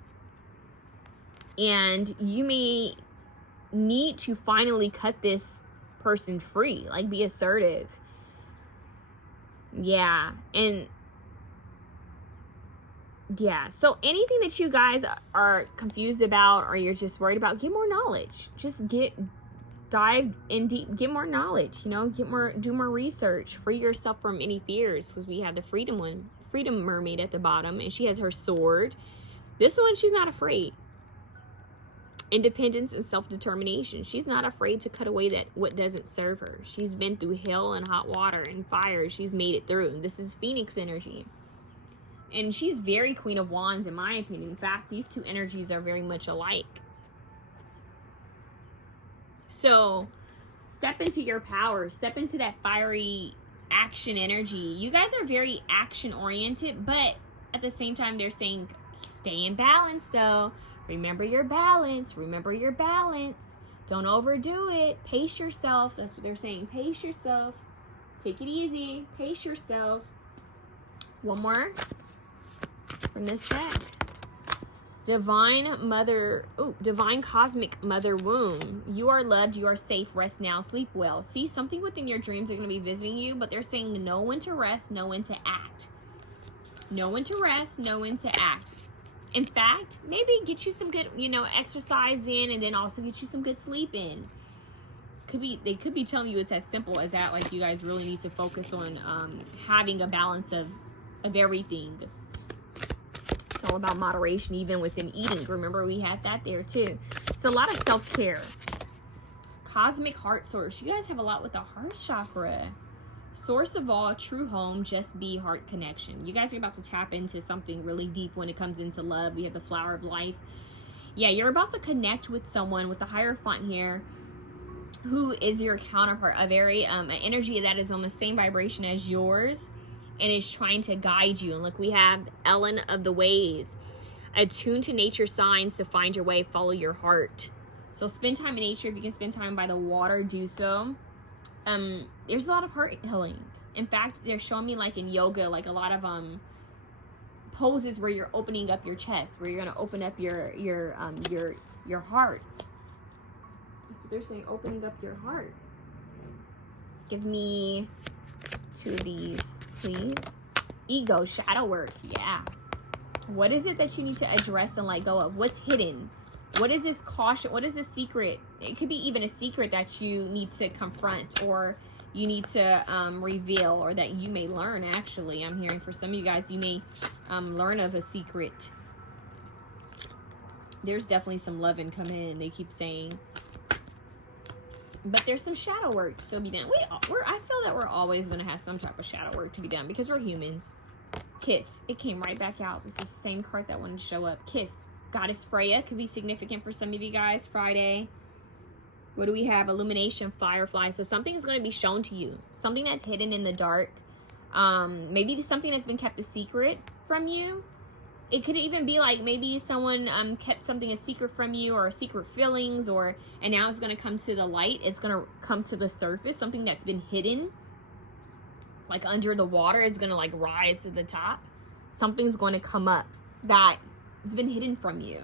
And you may need to finally cut this person free. Like, be assertive. Yeah. And yeah, so anything that you guys are confused about, or you're just worried about, get more knowledge. Just dive in deep, get more knowledge, you know, do more research, free yourself from any fears, because we have the freedom mermaid at the bottom, and she has her sword. This one, she's not afraid. Independence and self-determination. She's not afraid to cut away what doesn't serve her. She's been through hell and hot water and fire. She's made it through. This is Phoenix energy. And she's very Queen of Wands, in my opinion. In fact, these two energies are very much alike. So, step into your power. Step into that fiery action energy. You guys are very action-oriented, but at the same time, they're saying, stay in balance, though. Remember your balance. Remember your balance. Don't overdo it. Pace yourself. That's what they're saying. Pace yourself. Take it easy. Pace yourself. One more from this deck. Divine Cosmic Mother Womb. You are loved. You are safe. Rest now. Sleep well. See, something within your dreams are going to be visiting you, but they're saying know when to rest, know when to act. Know when to rest, know when to act. In fact, maybe get you some good, exercise in, and then also get you some good sleep in. They could be telling you it's as simple as that. Like, you guys really need to focus on having a balance of everything. It's all about moderation, even within eating. Remember, we had that there too. So a lot of self-care. Cosmic heart source. You guys have a lot with the heart chakra. Source of all, true home, just be heart connection. You guys are about to tap into something really deep when it comes into love. We have the flower of life. Yeah, you're about to connect with someone with the Hierophant here, who is your counterpart, a very an energy that is on the same vibration as yours, and is trying to guide you. And look, we have Ellen of the Ways. Attune to nature signs to find your way, follow your heart. So spend time in nature. If you can spend time by the water, do so. There's a lot of heart healing. In fact, they're showing me, like in yoga, like a lot of poses where you're opening up your chest, where you're gonna open up your heart. That's what they're saying, opening up your heart. Give me Two of these, please. Ego, shadow work, yeah. What is it that you need to address and let go of? What's hidden? What is this caution? What is this secret? It could be even a secret that you need to confront, or you need to reveal, or that you may learn, actually. I'm hearing for some of you guys, you may learn of a secret. There's definitely some loving coming in, they keep saying. But there's some shadow work to still be done. I feel that we're always going to have some type of shadow work to be done because we're humans. Kiss. It came right back out. This is the same card that wanted to show up. Kiss. Goddess Freya could be significant for some of you guys. Friday. What do we have? Illumination, firefly. So something is going to be shown to you. Something that's hidden in the dark. Maybe something that's been kept a secret from you. It could even be like maybe someone kept something a secret from you, or secret feelings, and now it's going to come to the light. It's going to come to the surface. Something that's been hidden, like under the water, is going to like rise to the top. Something's going to come up that it's been hidden from you.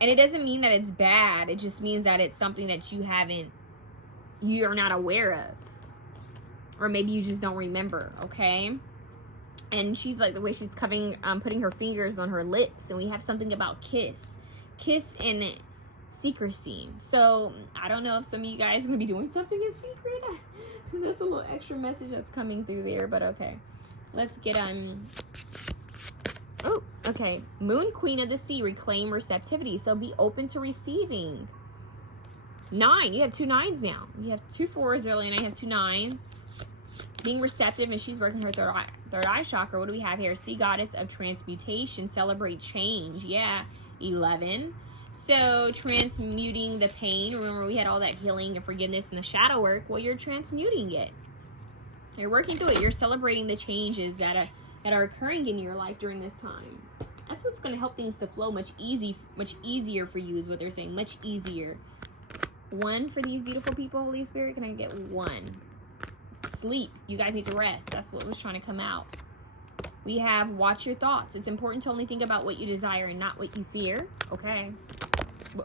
And it doesn't mean that it's bad. It just means that it's something that you're not aware of. Or maybe you just don't remember, okay? And she's like, the way she's putting her fingers on her lips. And we have something about kiss. Kiss and secrecy. So, I don't know if some of you guys are going to be doing something in secret. That's a little extra message that's coming through there. But okay. Let's get oh, okay. Moon, Queen of the Sea, reclaim receptivity. So be open to receiving. 9. You have 2 9s now. You have 2 4s earlier, and I have 2 9s. Being receptive, and she's working her third eye chakra. What do we have here? Sea Goddess of Transmutation. Celebrate change. Yeah. 11. So transmuting the pain. Remember, we had all that healing and forgiveness and the shadow work. Well, you're transmuting it. You're working through it. You're celebrating the changes that are occurring in your life during this time. That's what's going to help things to flow much easier for you, is what they're saying. Much easier. 1 for these beautiful people, Holy Spirit. Can I get 1? Sleep. You guys need to rest. That's what was trying to come out. We have watch your thoughts. It's important to only think about what you desire and not what you fear. Okay.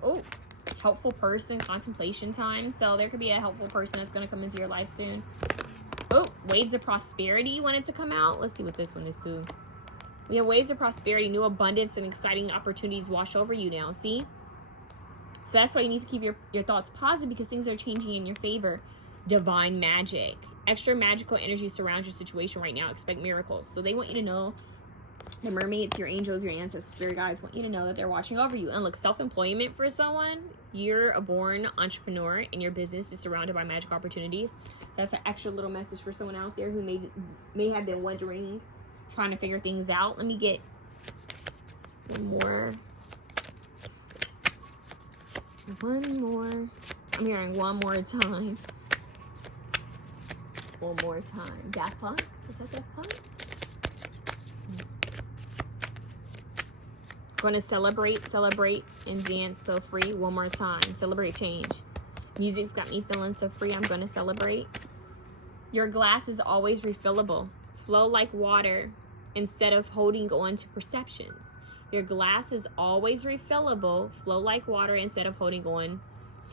Oh, helpful person, contemplation time. So there could be a helpful person that's going to come into your life soon. Oh, waves of prosperity wanted to come out. Let's see what this one is too. We have waves of prosperity, new abundance, and exciting opportunities wash over you now. See? So that's why you need to keep your thoughts positive, because things are changing in your favor. Divine magic. Extra magical energy surrounds your situation right now. Expect miracles. So they want you to know, the mermaids, your angels, your ancestors, spirit guides want you to know that they're watching over you. And look, self-employment for someone, you're a born entrepreneur and your business is surrounded by magic opportunities. That's an extra little message for someone out there who may have been wondering, trying to figure things out. Let me get one more. I'm hearing one more time. One more time. Daft Punk? Is that Daft Punk? Gonna celebrate, and dance so free. One more time. Celebrate change. Music's got me feeling so free. I'm gonna celebrate. Your glass is always refillable. Flow like water instead of holding on to perceptions. Your glass is always refillable. Flow like water instead of holding on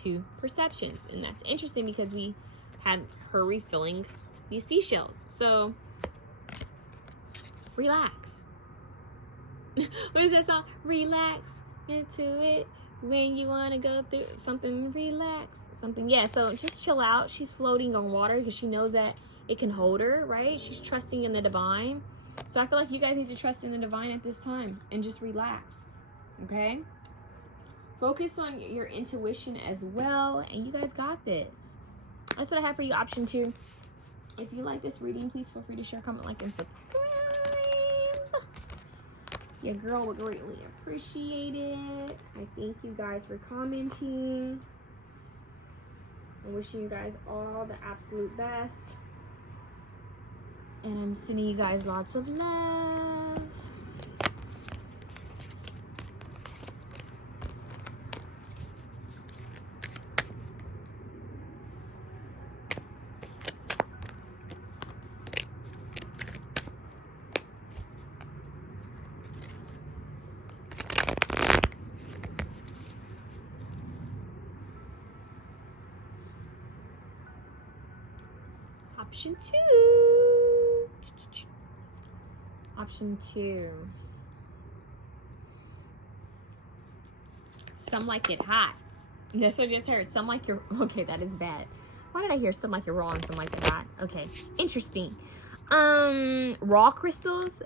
to perceptions. And that's interesting because we had her refilling these seashells. So relax. What is that song? Relax into it when you want to go through something. Relax. Something. Yeah, so just chill out. She's floating on water because she knows that it can hold her, right? She's trusting in the divine. So I feel like you guys need to trust in the divine at this time and just relax. Okay? Focus on your intuition as well, and you guys got this. That's what I have for you. Option 2. If you like this reading, please feel free to share, comment, like, and subscribe. Your girl would greatly appreciate it. I thank you guys for commenting. I'm wishing you guys all the absolute best. And I'm sending you guys lots of love. Option 2. Option 2. Some like it hot. That's what I just heard. Some like you're... Okay, that is bad. Why did I hear some like you're wrong, some like you're hot? Okay, interesting. Raw crystals.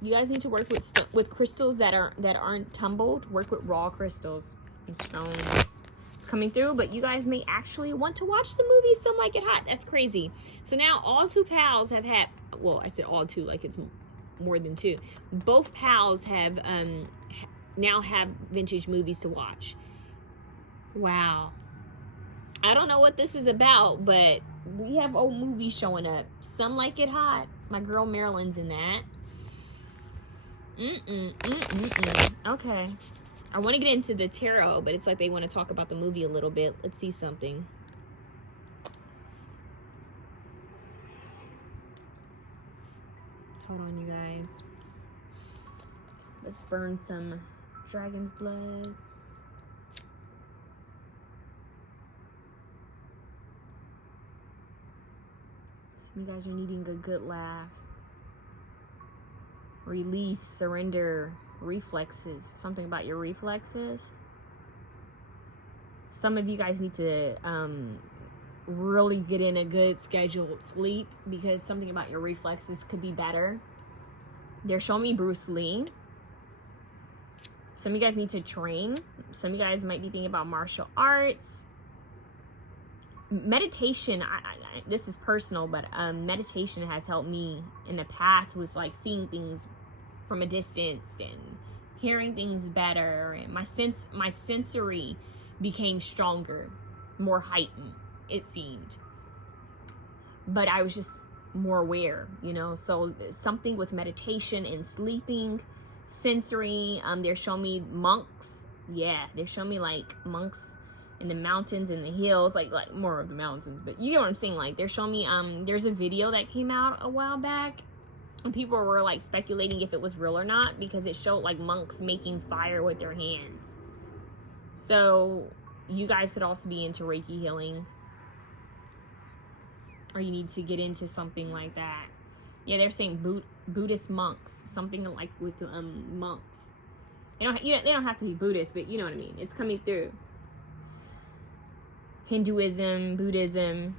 You guys need to work with crystals that aren't tumbled. Work with raw crystals and stones. It's coming through, but you guys may actually want to watch the movie Some Like It Hot. That's crazy. So now all two pals have had... Well, I said all two, like it's more than two. Both pals have now have vintage movies to watch. Wow. I don't know what this is about, but we have old movies showing up. Some Like It Hot. My girl Marilyn's in that. Okay. I want to get into the tarot, but it's like they want to talk about the movie a little bit. Let's see something. Hold on, you guys. Let's burn some dragon's blood. Some of you guys are needing a good laugh. Release, surrender, reflexes. Something about your reflexes. Some of you guys need to really get in a good scheduled sleep because something about your reflexes could be better. They're showing me Bruce Lee. Some of you guys need to train. Some of you guys might be thinking about martial arts. Meditation, this is personal, but meditation has helped me in the past with like seeing things from a distance and hearing things better, and my sensory became stronger, more heightened, it seemed. But I was just more aware, you know. So something with meditation and sleeping, sensory. They're showing me monks. Yeah, they're showing me like monks in the mountains and the hills, like more of the mountains, but you know what I'm saying. Like they're showing me there's a video that came out a while back and people were like speculating if it was real or not because it showed like monks making fire with their hands. So you guys could also be into Reiki healing, or you need to get into something like that. Yeah, they're saying Buddhist monks, something like with monks. They don't have to be Buddhist, but you know what I mean. It's coming through. Hinduism, Buddhism,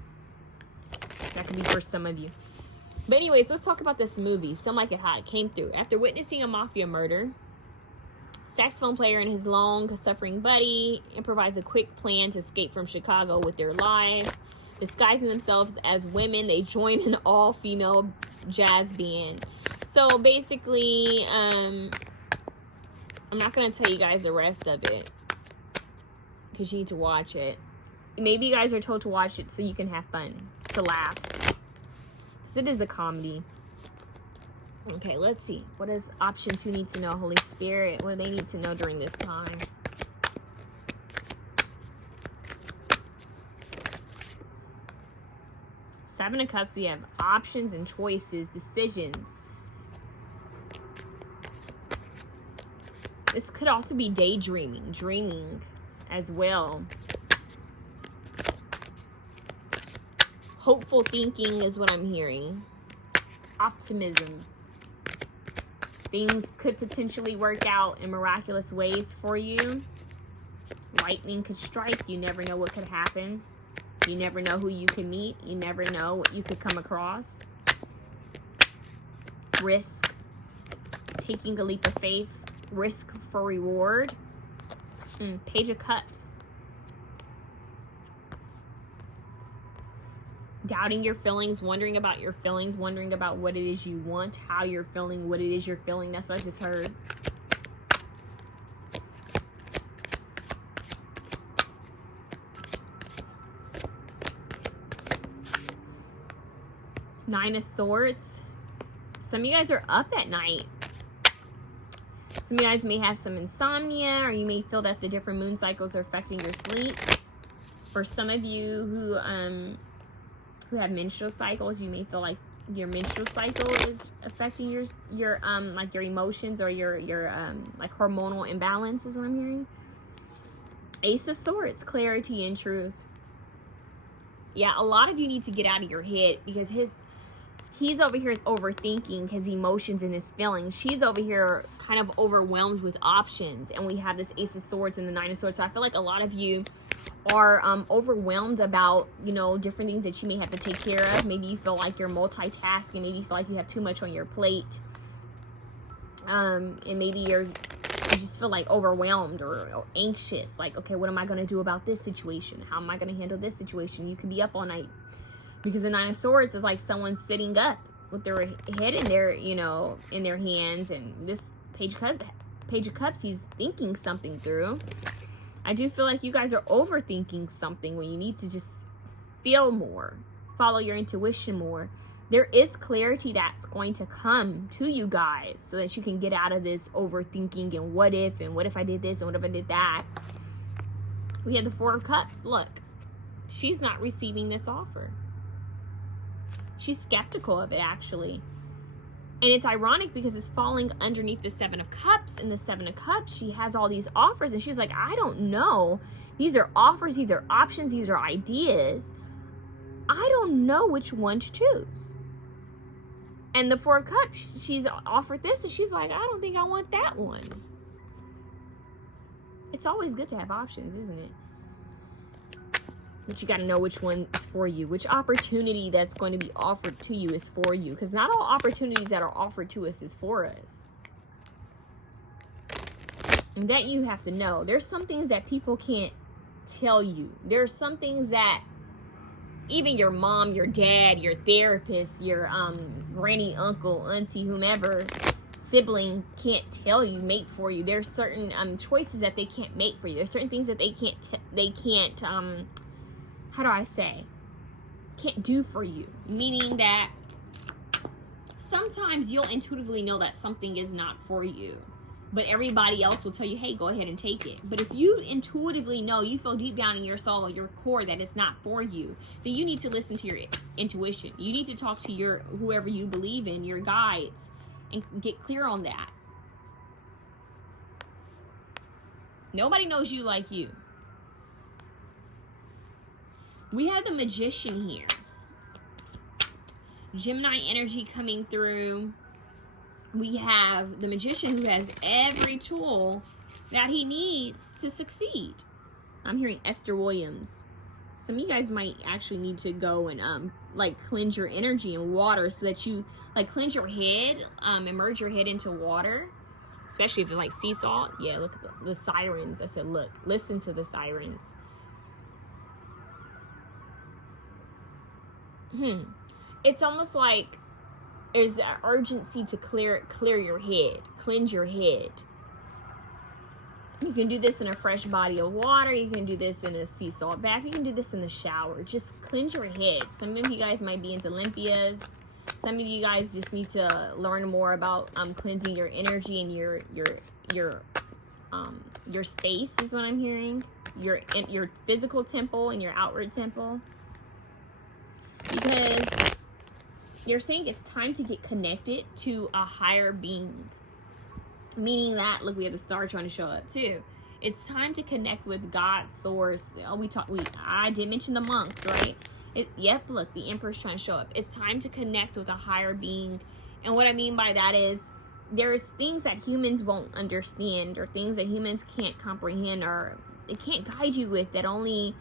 that could be for some of you. But anyways, let's talk about this movie, Some Like It Hot. It came through. After witnessing a mafia murder, saxophone player and his long-suffering buddy improvise a quick plan to escape from Chicago with their lives. Disguising themselves as women, they join an all-female jazz band. So basically, I'm not going to tell you guys the rest of it because you need to watch it. Maybe you guys are told to watch it so you can have fun, to laugh. Because it is a comedy. Okay, let's see. What does option 2 need to know, Holy Spirit? What do they need to know during this time? Seven of Cups, we have options and choices, decisions. This could also be daydreaming, dreaming as well. Hopeful thinking is what I'm hearing. Optimism. Things could potentially work out in miraculous ways for you. Lightning could strike. You never know what could happen. You never know who you can meet. You never know what you could come across. Risk. Taking a leap of faith. Risk for reward. Page of Cups. Doubting your feelings, wondering about your feelings, wondering about what it is you want, how you're feeling, what it is you're feeling. That's what I just heard. Nine of Swords. Some of you guys are up at night. Some of you guys may have some insomnia, or you may feel that the different moon cycles are affecting your sleep. For some of you who have menstrual cycles, you may feel like your menstrual cycle is affecting your like your emotions or your like hormonal imbalance is what I'm hearing. Ace of Swords, clarity and truth. Yeah, a lot of you need to get out of your head, because he's over here overthinking his emotions and his feelings. She's over here kind of overwhelmed with options. And we have this Ace of Swords and the Nine of Swords. So I feel like a lot of you are overwhelmed about, you know, different things that you may have to take care of. Maybe you feel like you're multitasking. Maybe you feel like you have too much on your plate. And maybe you just feel like overwhelmed or anxious. Like, okay, what am I going to do about this situation? How am I going to handle this situation? You could be up all night. Because the Nine of Swords is like someone sitting up with their head in their, you know, in their hands. And this Page of Cups, he's thinking something through. I do feel like you guys are overthinking something when you need to just feel more. Follow your intuition more. There is clarity that's going to come to you guys so that you can get out of this overthinking and what if I did this and what if I did that. We have the Four of Cups. Look, she's not receiving this offer. She's skeptical of it, actually. And it's ironic because it's falling underneath the Seven of Cups. And the Seven of Cups, she has all these offers. And she's like, I don't know. These are offers. These are options. These are ideas. I don't know which one to choose. And the Four of Cups, she's offered this. And she's like, I don't think I want that one. It's always good to have options, isn't it? But you got to know which one is for you. Which opportunity that's going to be offered to you is for you. Because not all opportunities that are offered to us is for us. And that you have to know. There's some things that people can't tell you. There's some things that even your mom, your dad, your therapist, your granny, uncle, auntie, whomever, sibling can't tell you, make for you. There's certain choices that they can't make for you. There's certain things that they can't how do I say, can't do for you. Meaning that sometimes you'll intuitively know that something is not for you, but everybody else will tell you, hey, go ahead and take it. But if you intuitively know, you feel deep down in your soul, your core, that it's not for you, then you need to listen to your intuition. You need to talk to your whoever you believe in, your guides, and get clear on that. Nobody knows you like you. We have the Magician here. Gemini energy coming through. We have the Magician who has every tool that he needs to succeed. I'm hearing Esther Williams. Some of you guys might actually need to go and like cleanse your energy in water, so that you like cleanse your head, immerse your head into water, especially if it's like sea salt. Yeah, look at the sirens. I said, look, listen to the sirens. It's almost like there's an urgency to clear your head, cleanse your head. You can do this in a fresh body of water. You can do this in a sea salt bath. You can do this in the shower. Just cleanse your head. Some of you guys might be into Olympias. Some of you guys just need to learn more about cleansing your energy and your space is what I'm hearing. Your physical temple and your outward temple. Because you're saying it's time to get connected to a higher being. Meaning that, look, we have the star trying to show up too. It's time to connect with God's source. Oh, I did mention the monks, right? Yep, look, the Emperor's trying to show up. It's time to connect with a higher being. And what I mean by that is, there's things that humans won't understand, or things that humans can't comprehend, or it can't guide you with, that only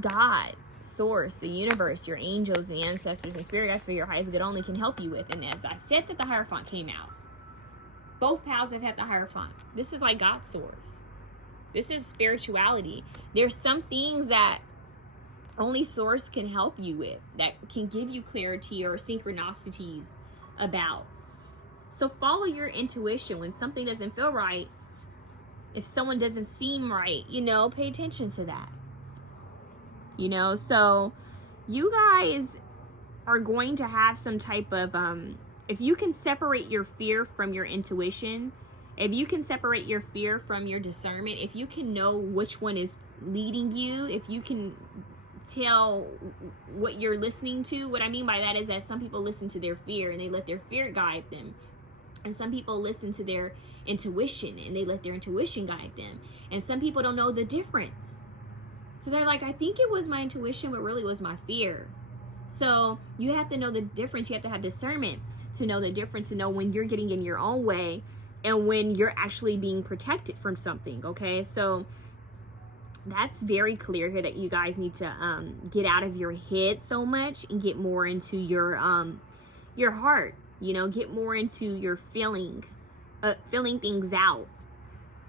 God, source, the universe, your angels, the ancestors, and spirit guides for your highest good only can help you with. And as I said, that the Hierophant came out. Both pals have had the Hierophant. This is like God's source. This is spirituality. There's some things that only source can help you with, that can give you clarity or synchronicities about. So follow your intuition. When something doesn't feel right, if someone doesn't seem right, pay attention to that. So you guys are going to have some type of, if you can separate your fear from your intuition, if you can separate your fear from your discernment, if you can know which one is leading you, if you can tell what you're listening to, what I mean by that is that some people listen to their fear and they let their fear guide them. And some people listen to their intuition and they let their intuition guide them. And some people don't know the difference. So they're like, I think it was my intuition, but really was my fear. So you have to know the difference. You have to have discernment to know the difference, to know when you're getting in your own way and when you're actually being protected from something, okay? So that's very clear here, that you guys need to get out of your head so much and get more into your heart, you know, get more into your feeling things out,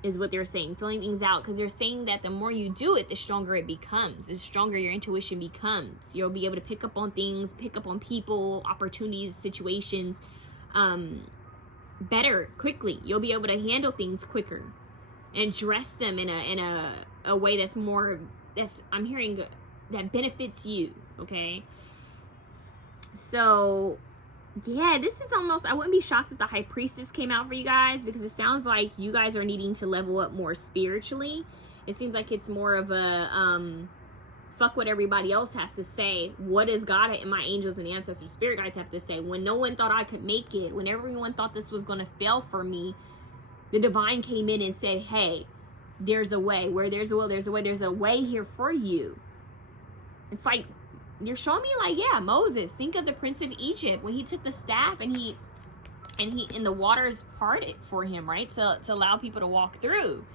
is what they're saying, filling things out, because they're saying that the more you do it, the stronger it becomes, the stronger your intuition becomes. You'll be able to pick up on things, pick up on people, opportunities, situations, better, quickly. You'll be able to handle things quicker and address them in a way that's more, I'm hearing, that benefits you, okay? So yeah, this is almost, I wouldn't be shocked if the High Priestess came out for you guys, because it sounds like you guys are needing to level up more spiritually. It seems like it's more of a fuck what everybody else has to say. What does God and my angels and ancestors, spirit guides have to say? When no one thought I could make it, when everyone thought this was going to fail for me, the divine came in and said, hey, there's a way. Where there's a will, there's a way. There's a way here for you. It's like, you're showing me, like, yeah, Moses, think of the Prince of Egypt when he took the staff and the waters parted for him, right, to allow people to walk through.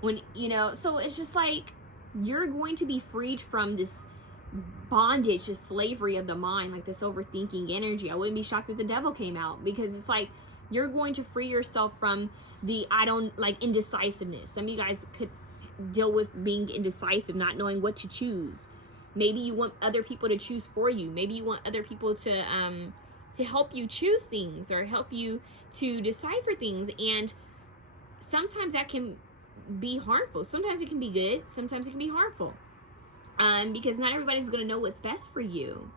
When, you know, so it's just like, you're going to be freed from this bondage, this slavery of the mind, like this overthinking energy. I wouldn't be shocked if the devil came out, because it's like, you're going to free yourself from the indecisiveness. Some of you guys could deal with being indecisive, not knowing what to choose. Maybe you want other people to choose for you. Maybe you want other people to help you choose things, or help you to decipher things. And sometimes that can be harmful. Sometimes it can be good. Sometimes it can be harmful. Because not everybody's going to know what's best for you.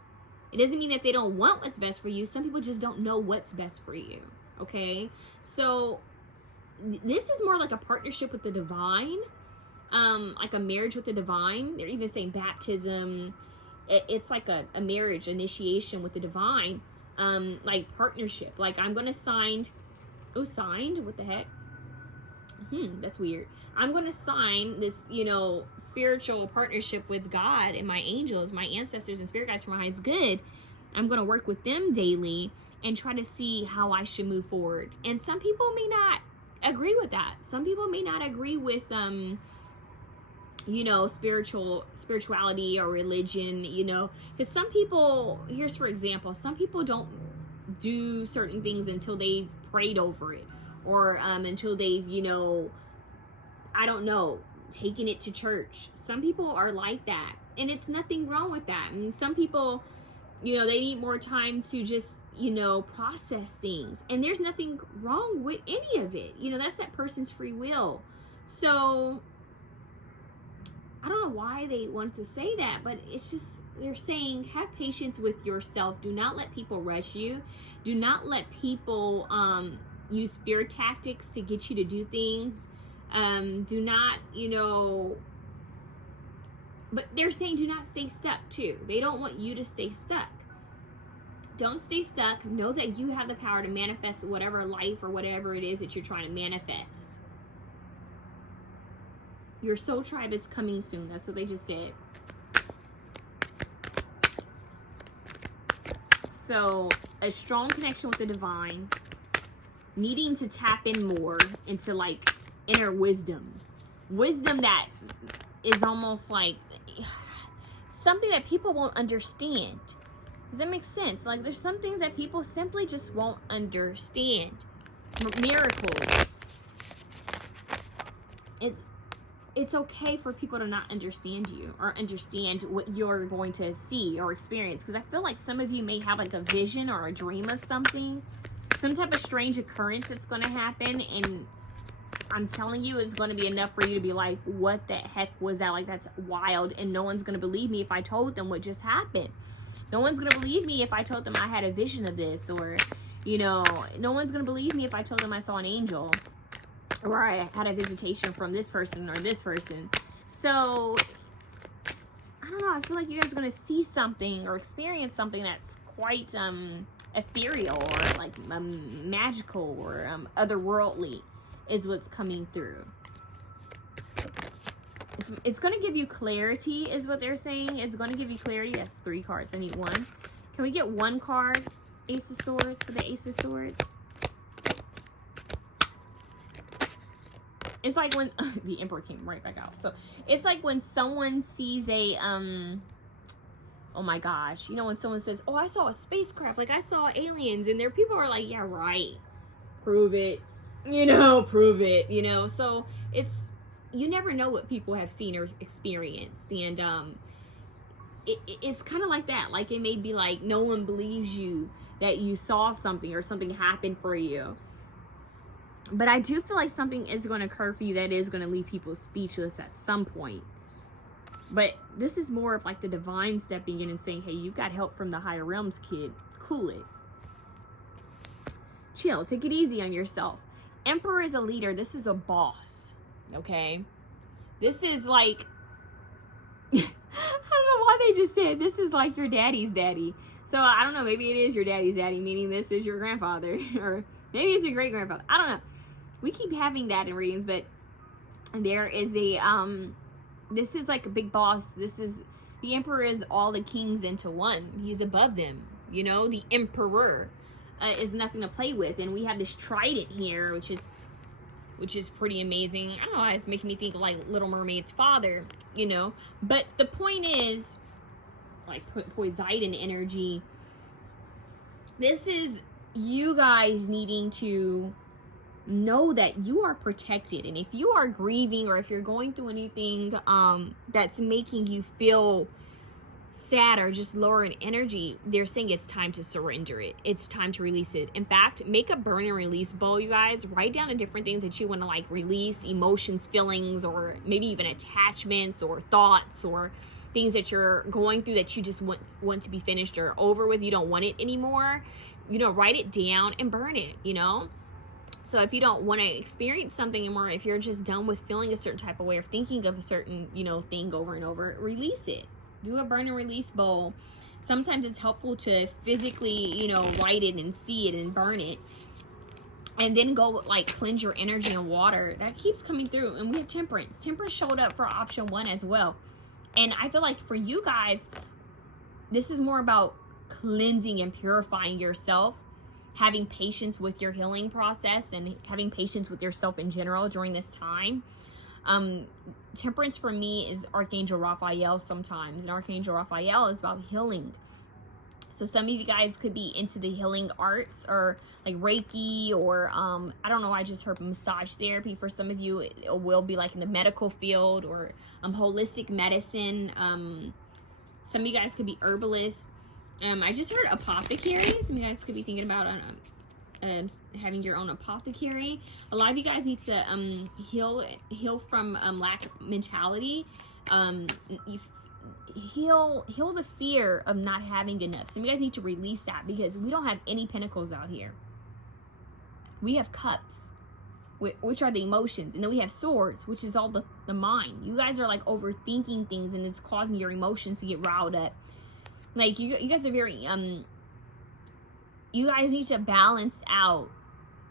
It doesn't mean that they don't want what's best for you. Some people just don't know what's best for you. Okay? So this is more like a partnership with the divine. Like a marriage with the divine. They're even saying baptism. It's like a marriage initiation with the divine. Like partnership. Like, I'm going to signed? What the heck? That's weird. I'm going to sign this, you know, spiritual partnership with God and my angels, my ancestors and spirit guides for my highest good. I'm going to work with them daily and try to see how I should move forward. And some people may not agree with that. Some people may not agree with, you know, spirituality or religion, you know, because some people, here's for example, some people don't do certain things until they've prayed over it, or until they've, you know, I don't know, taken it to church. Some people are like that, and it's nothing wrong with that. And some people, you know, they need more time to just, you know, process things, and there's nothing wrong with any of it. You know, that's that person's free will. So I don't know why they want to say that, but it's just, they're saying, have patience with yourself. Do not let people rush you. Do not let people use fear tactics to get you to do things. Do not, you know, but they're saying do not stay stuck too. They don't want you to stay stuck. Don't stay stuck. Know that you have the power to manifest whatever life or whatever it is that you're trying to manifest. Your soul tribe is coming soon. That's what they just said. So, a strong connection with the divine. Needing to tap in more into, like, inner wisdom. Wisdom that is almost like something that people won't understand. Does that make sense? Like, there's some things that people simply just won't understand. Miracles. It's okay for people to not understand you or understand what you're going to see or experience. Because I feel like some of you may have like a vision or a dream of something. Some type of strange occurrence that's going to happen. And I'm telling you, it's going to be enough for you to be like, what the heck was that? Like, that's wild. And no one's going to believe me if I told them what just happened. No one's going to believe me if I told them I had a vision of this. Or, you know, no one's going to believe me if I told them I saw an angel. Or I had a visitation from this person or this person. So, I don't know. I feel like you guys are going to see something or experience something that's quite ethereal or like magical or otherworldly is what's coming through. It's going to give you clarity is what they're saying. It's going to give you clarity. That's 3 cards. I need 1. Can we get 1 card? Ace of Swords for the Ace of Swords. It's like when the Emperor came right back out. So it's like when someone sees a oh my gosh, you know, when someone says, oh, I saw a spacecraft, like I saw aliens, and there people are like, yeah, right, prove it, you know, prove it, you know. So it's, you never know what people have seen or experienced, and it's kind of like that. Like, it may be like no one believes you that you saw something or something happened for you, but I do feel like something is going to occur for you that is going to leave people speechless at some point. But this is more of like the divine stepping in and saying, hey, you've got help from the higher realms, kid. Cool it. Chill. Take it easy on yourself. Emperor is a leader. This is a boss. Okay? This is like, I don't know why they just said this is like your daddy's daddy. So I don't know. Maybe it is your daddy's daddy, meaning this is your grandfather. Or maybe it's your great grandfather. I don't know. We keep having that in readings, but there is a, this is like a big boss. This is, the Emperor is all the kings into one. He's above them. You know, the Emperor is nothing to play with. And we have this trident here, which is pretty amazing. I don't know why it's making me think of like Little Mermaid's father, you know. But the point is, like Poseidon energy, this is you guys needing to know that you are protected. And if you are grieving, or if you're going through anything that's making you feel sad or just lower in energy, they're saying it's time to surrender it. It's time to release it. In fact, make a burn and release bowl, you guys. Write down the different things that you want to like release, emotions, feelings, or maybe even attachments or thoughts or things that you're going through that you just want to be finished or over with. You don't want it anymore. You know, write it down and burn it, you know. So if you don't want to experience something anymore, if you're just done with feeling a certain type of way or thinking of a certain, you know, thing over and over, release it. Do a burn and release bowl. Sometimes it's helpful to physically, you know, write it and see it and burn it. And then go like cleanse your energy in water. That keeps coming through. And we have Temperance. Temperance showed up for option 1 as well. And I feel like for you guys, this is more about cleansing and purifying yourself, having patience with your healing process, and having patience with yourself in general during this time. Temperance for me is Archangel Raphael sometimes, and Archangel Raphael is about healing. So some of you guys could be into the healing arts, or like Reiki, or I don't know, I just heard massage therapy. For some of you, it will be like in the medical field, or holistic medicine. Some of you guys could be herbalists. I just heard apothecary. Some of you guys could be thinking about having your own apothecary. A lot of you guys need to heal from lack mentality. Heal the fear of not having enough. Some of you guys need to release that, because we don't have any pentacles out here. We have cups, which are the emotions, and then we have swords, which is all the mind. You guys are like overthinking things, and it's causing your emotions to get riled up. Like you guys are very you guys need to balance out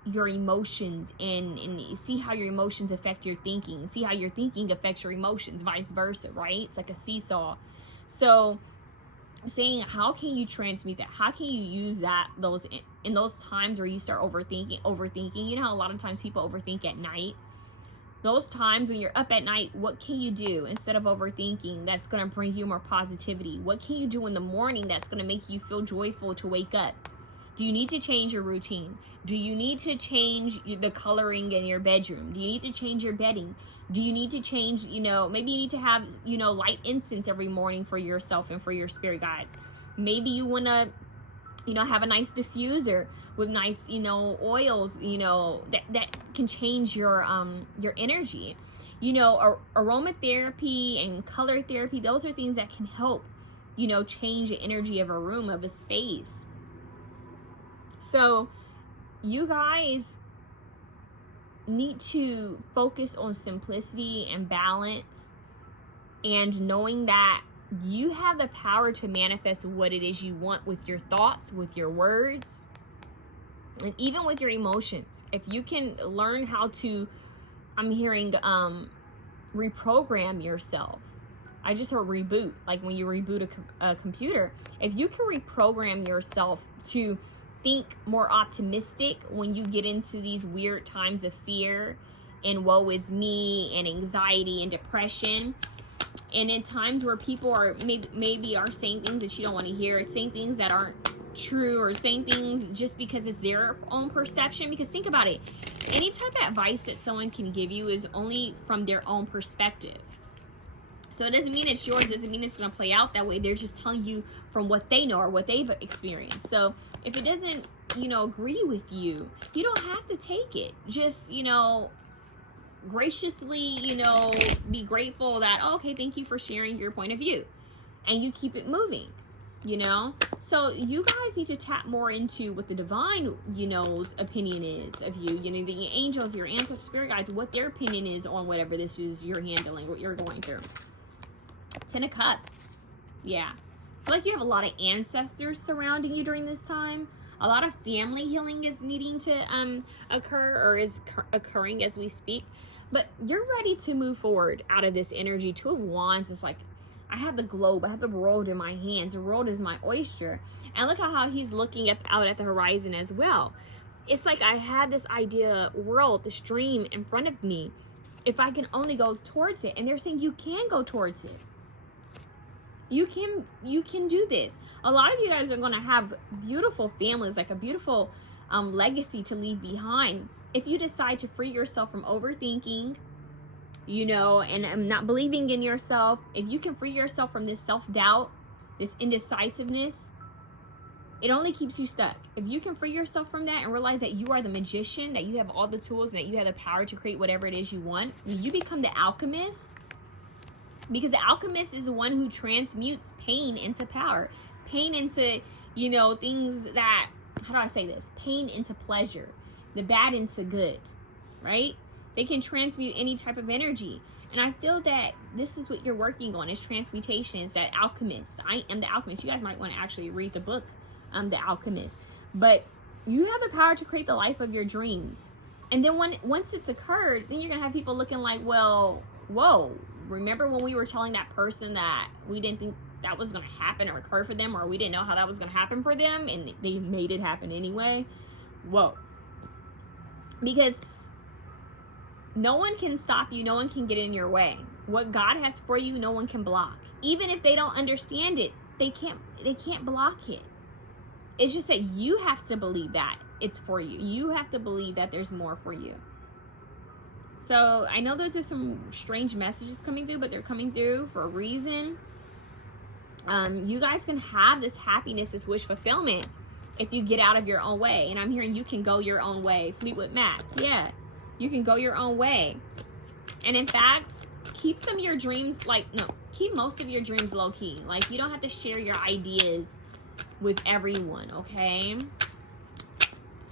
your emotions and see how your emotions affect your thinking, and see how your thinking affects your emotions, vice versa, right? It's like a seesaw. So I'm saying, how can you transmute that? How can you use that in those times where you start overthinking? You know how a lot of times people overthink at night? Those times when you're up at night, what can you do instead of overthinking that's going to bring you more positivity? What can you do in the morning that's going to make you feel joyful to wake up? Do you need to change your routine? Do you need to change the coloring in your bedroom? Do you need to change your bedding? Do you need to change, you know, maybe you need to have, you know, light incense every morning for yourself and for your spirit guides. Maybe you want to, you know, have a nice diffuser with nice, you know, oils, you know, that can change your energy. You know, aromatherapy and color therapy, those are things that can help, you know, change the energy of a room, of a space. So you guys need to focus on simplicity and balance, and knowing that you have the power to manifest what it is you want with your thoughts, with your words, and even with your emotions. If you can learn how to, I'm hearing reprogram yourself. I just heard reboot, like when you reboot a computer. If you can reprogram yourself to think more optimistic when you get into these weird times of fear and woe is me and anxiety and depression, and in times where people are maybe are saying things that you don't want to hear, saying things that aren't true, or saying things just because it's their own perception. Because think about it, any type of advice that someone can give you is only from their own perspective. So it doesn't mean it's yours, doesn't mean it's going to play out that way. They're just telling you from what they know or what they've experienced. So if it doesn't, you know, agree with you, you don't have to take it. Just, you know, graciously, you know, be grateful that, oh, okay, thank you for sharing your point of view. And you keep it moving, you know. So you guys need to tap more into what the divine, you know's opinion is of you. You know, the angels, your ancestors, spirit guides, what their opinion is on whatever this is you're handling, what you're going through. 10 of Cups. Yeah. I feel like you have a lot of ancestors surrounding you during this time. A lot of family healing is needing to occur, or is occurring as we speak. But you're ready to move forward out of this energy. 2 of Wands is like, I have the globe, I have the world in my hands. The world is my oyster. And look how he's looking out at the horizon as well. It's like I have this idea world, this dream in front of me. If I can only go towards it. And they're saying you can go towards it. You can do this. A lot of you guys are going to have beautiful families, like a beautiful legacy to leave behind. If you decide to free yourself from overthinking, you know, and not believing in yourself, if you can free yourself from this self-doubt, this indecisiveness, it only keeps you stuck. If you can free yourself from that and realize that you are the magician, that you have all the tools, and that you have the power to create whatever it is you want, you become the alchemist. Because the alchemist is the one who transmutes pain into power. Pain into, you know, things that, how do I say this? Pain into pleasure. The bad into good, right? They can transmute any type of energy. And I feel that this is what you're working on, is transmutation, is that alchemist. I am the alchemist. You guys might want to actually read the book, The Alchemist. But you have the power to create the life of your dreams. And then once it's occurred, then you're going to have people looking like, well, whoa, remember when we were telling that person that we didn't think that was going to happen or occur for them, or we didn't know how that was going to happen for them, and they made it happen anyway? Whoa. Because no one can stop you. No one can get in your way. What God has for you, no one can block. Even if they don't understand it, they can't block it. It's just that you have to believe that it's for you. You have to believe that there's more for you. So I know there's some strange messages coming through, but they're coming through for a reason. You guys can have this happiness, this wish fulfillment, if you get out of your own way. And I'm hearing you can go your own way. Fleetwood Mac. Yeah, you can go your own way. And in fact, keep some of your dreams, keep most of your dreams low key. Like, you don't have to share your ideas with everyone, okay?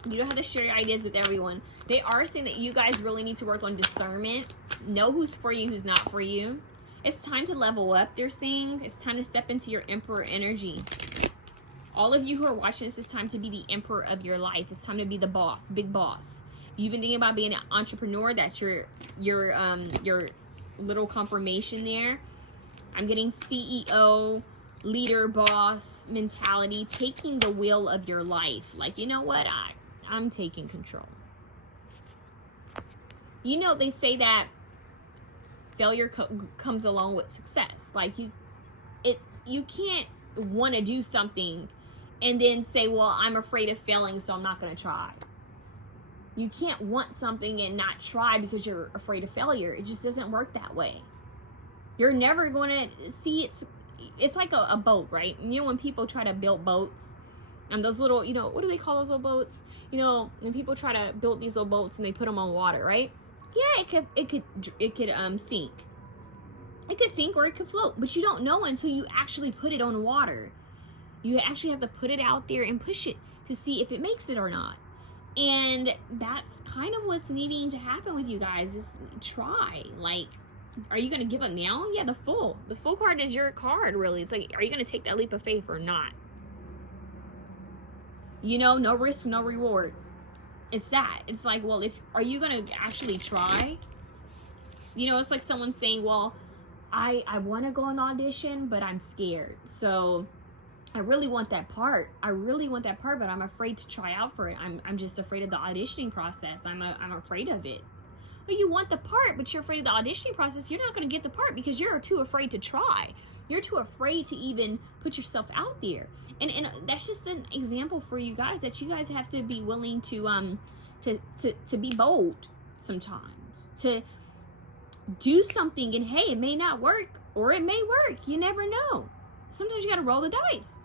You don't have to share your ideas with everyone. They are saying that you guys really need to work on discernment. Know who's for you, who's not for you. It's time to level up, they're saying. It's time to step into your emperor energy. All of you who are watching this, it's time to be the emperor of your life. It's time to be the boss, big boss. You've been thinking about being an entrepreneur. That's your little confirmation there. I'm getting CEO, leader, boss mentality, taking the wheel of your life. Like, you know what? I'm taking control. You know, they say that failure comes along with success. Like, you can't want to do something and then say, well, I'm afraid of failing, so I'm not going to try. You can't want something and not try because you're afraid of failure. It just doesn't work that way. You're never going to see it's like a boat, right? You know, when people try to build boats, and those little, you know, what do they call those little boats? You know, when people try to build these little boats and they put them on water, right? Yeah, it could sink. It could sink or it could float, but you don't know until you actually put it on water. You actually have to put it out there and push it to see if it makes it or not. And that's kind of what's needing to happen with you guys, is try. Like, are you going to give up now? Yeah, the Fool card is your card, really. It's like, are you going to take that leap of faith or not? You know, no risk, no reward. It's that. It's like, well, are you going to actually try? You know, it's like someone saying, well, I want to go on audition, but I'm scared. So I really want that part. I really want that part, but I'm afraid to try out for it. I'm just afraid of the auditioning process. I'm afraid of it. Well, you want the part, but you're afraid of the auditioning process. You're not going to get the part because you're too afraid to try. You're too afraid to even put yourself out there. And that's just an example for you guys, that you guys have to be willing to be bold sometimes, to do something, and hey, it may not work or it may work. You never know. Sometimes you got to roll the dice.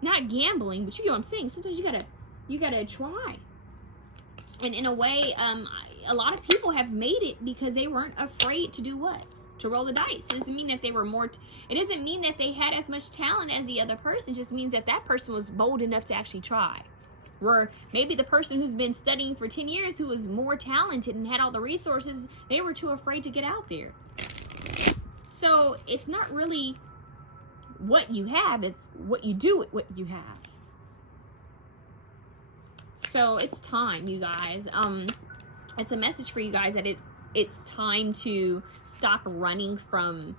Not gambling, but you know what I'm saying. Sometimes you gotta try. And in a way, a lot of people have made it because they weren't afraid to do what? To roll the dice. It doesn't mean that they were more, it doesn't mean that they had as much talent as the other person. It just means that that person was bold enough to actually try. Where maybe the person who's been studying for 10 years, who was more talented and had all the resources, they were too afraid to get out there. So it's not really what you have, it's what you do with what you have. So it's time, you guys. It's a message for you guys that it's time to stop running from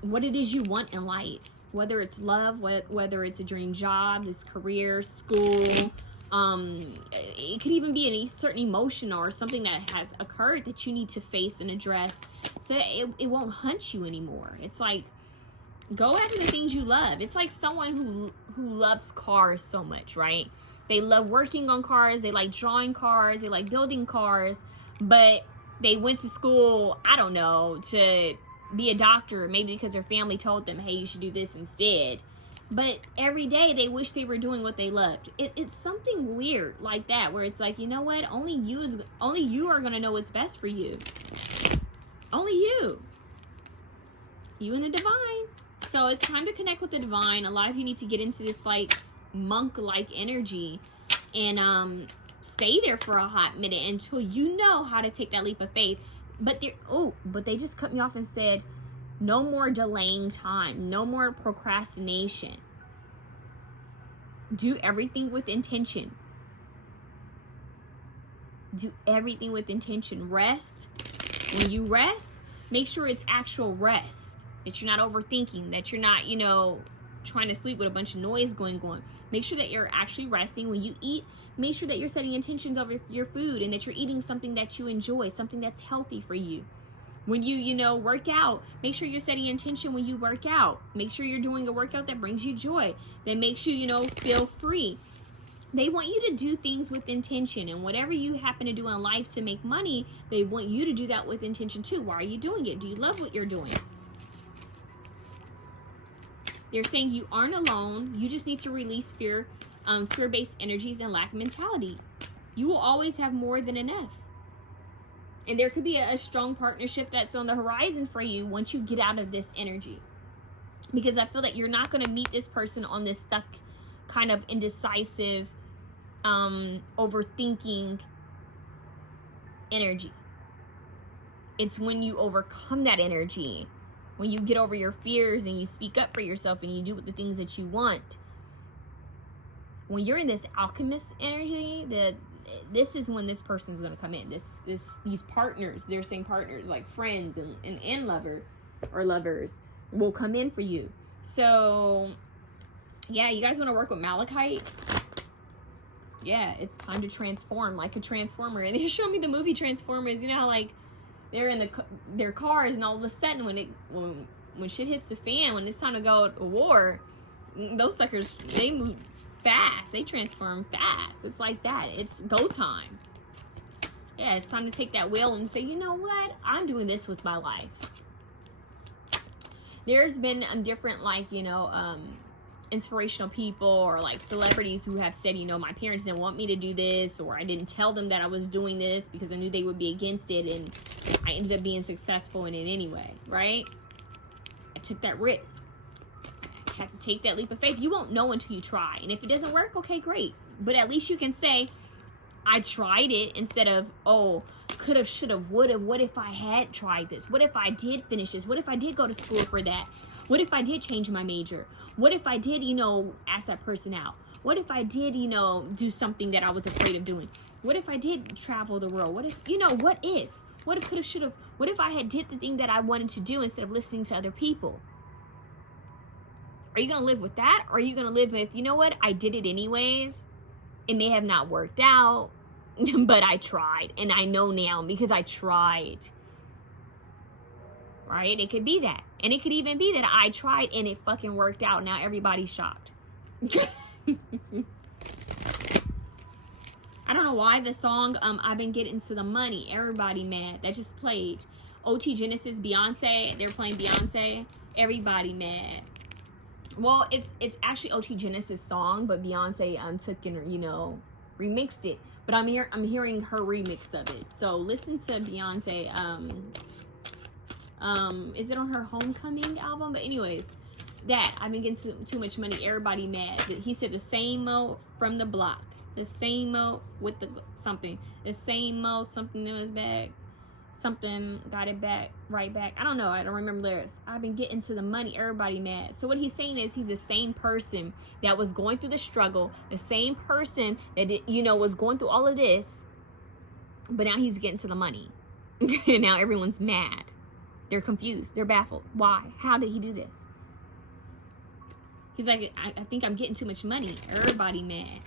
what it is you want in life. Whether it's love, whether it's a dream job, this career, school, it could even be a certain emotion or something that has occurred that you need to face and address so that it won't hunt you anymore. It's like, go after the things you love. It's like someone who loves cars so much, right? They love working on cars, they like drawing cars, they like building cars, but they went to school, I don't know, to be a doctor, maybe because their family told them, hey, you should do this instead. But every day they wish they were doing what they loved. It's something weird like that, where it's like, you know what? Only you are gonna know what's best for you. Only you. You and the divine. So it's time to connect with the divine. A lot of you need to get into this like monk-like energy and stay there for a hot minute until you know how to take that leap of faith. But they just cut me off and said, no more delaying time, no more procrastination. Do everything with intention. Do everything with intention. Rest. When you rest, make sure it's actual rest. That you're not overthinking, that you're not, trying to sleep with a bunch of noise going on. Make sure that you're actually resting. When you eat, make sure that you're setting intentions over your food and that you're eating something that you enjoy, something that's healthy for you. When you work out, make sure you're setting intention when you work out. Make sure you're doing a workout that brings you joy, that makes you, feel free. They want you to do things with intention, and whatever you happen to do in life to make money, they want you to do that with intention too. Why are you doing it? Do you love what you're doing? They're saying you aren't alone. You just need to release fear, fear-based energies and lack mentality. You will always have more than enough. And there could be a strong partnership that's on the horizon for you once you get out of this energy. Because I feel that you're not going to meet this person on this stuck, kind of indecisive, overthinking energy. It's when you overcome that energy, when you get over your fears and you speak up for yourself and you do the things that you want. When you're in this alchemist energy, this is when this person's going to come in. These partners, they're saying partners like friends and lover or lovers will come in for you. So yeah, you guys want to work with Malachite? Yeah, it's time to transform like a transformer. And they showed me the movie Transformers. You know how like they're in their cars, and all of a sudden when shit hits the fan, when it's time to go to war, those suckers, they move fast. They transform fast. It's like that. It's go time. Yeah, it's time to take that wheel and say, you know what? I'm doing this with my life. There's been different inspirational people or like celebrities who have said, my parents didn't want me to do this, or I didn't tell them that I was doing this because I knew they would be against it, and I ended up being successful in it anyway, right? I took that risk. I had to take that leap of faith. You won't know until you try. And if it doesn't work, okay, great. But at least you can say, I tried it, instead of, oh, could have, should have, would have. What if I had tried this? What if I did finish this? What if I did go to school for that? What if I did change my major? What if I did, ask that person out? What if I did, do something that I was afraid of doing? What if I did travel the world? What if, what if? What if, could have, should have? What if I had did the thing that I wanted to do instead of listening to other people? Are you going to live with that? Or are you going to live with, you know what? I did it anyways. It may have not worked out, but I tried. And I know now because I tried. Right? It could be that. And it could even be that I tried and it fucking worked out. Now everybody's shocked. I don't know why the song, I've been getting to the money. Everybody mad. That just played. OT Genesis, Beyonce. They're playing Beyonce. Everybody mad. Well, it's actually OT Genesis song, but Beyonce took and, you know, remixed it. But I'm hearing her remix of it. So listen to Beyonce. Is it on her Homecoming album? But anyways, that I've been getting too much money. Everybody mad. He said the same mo from the block. The same mo with the something. The same mo, something in his bag. Something got it back, right back. I don't know. I don't remember lyrics. I've been getting to the money. Everybody mad. So what he's saying is he's the same person that was going through the struggle. The same person that, you know, was going through all of this. But now he's getting to the money. And now everyone's mad. They're confused. They're baffled. Why? How did he do this? He's like, I think I'm getting too much money. Everybody mad.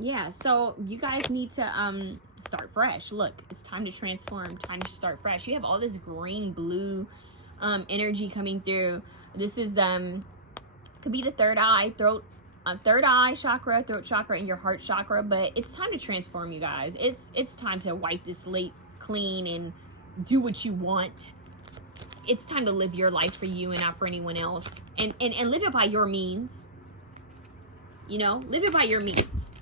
Yeah, so you guys need to start fresh. Look, it's time to transform. Time to start fresh. You have all this green, blue energy coming through. This is could be the third eye chakra, throat chakra, and your heart chakra. But it's time to transform, you guys. It's time to wipe this slate clean and do what you want. It's time to live your life for you and not for anyone else, and live it by your means. You know, live it by your means.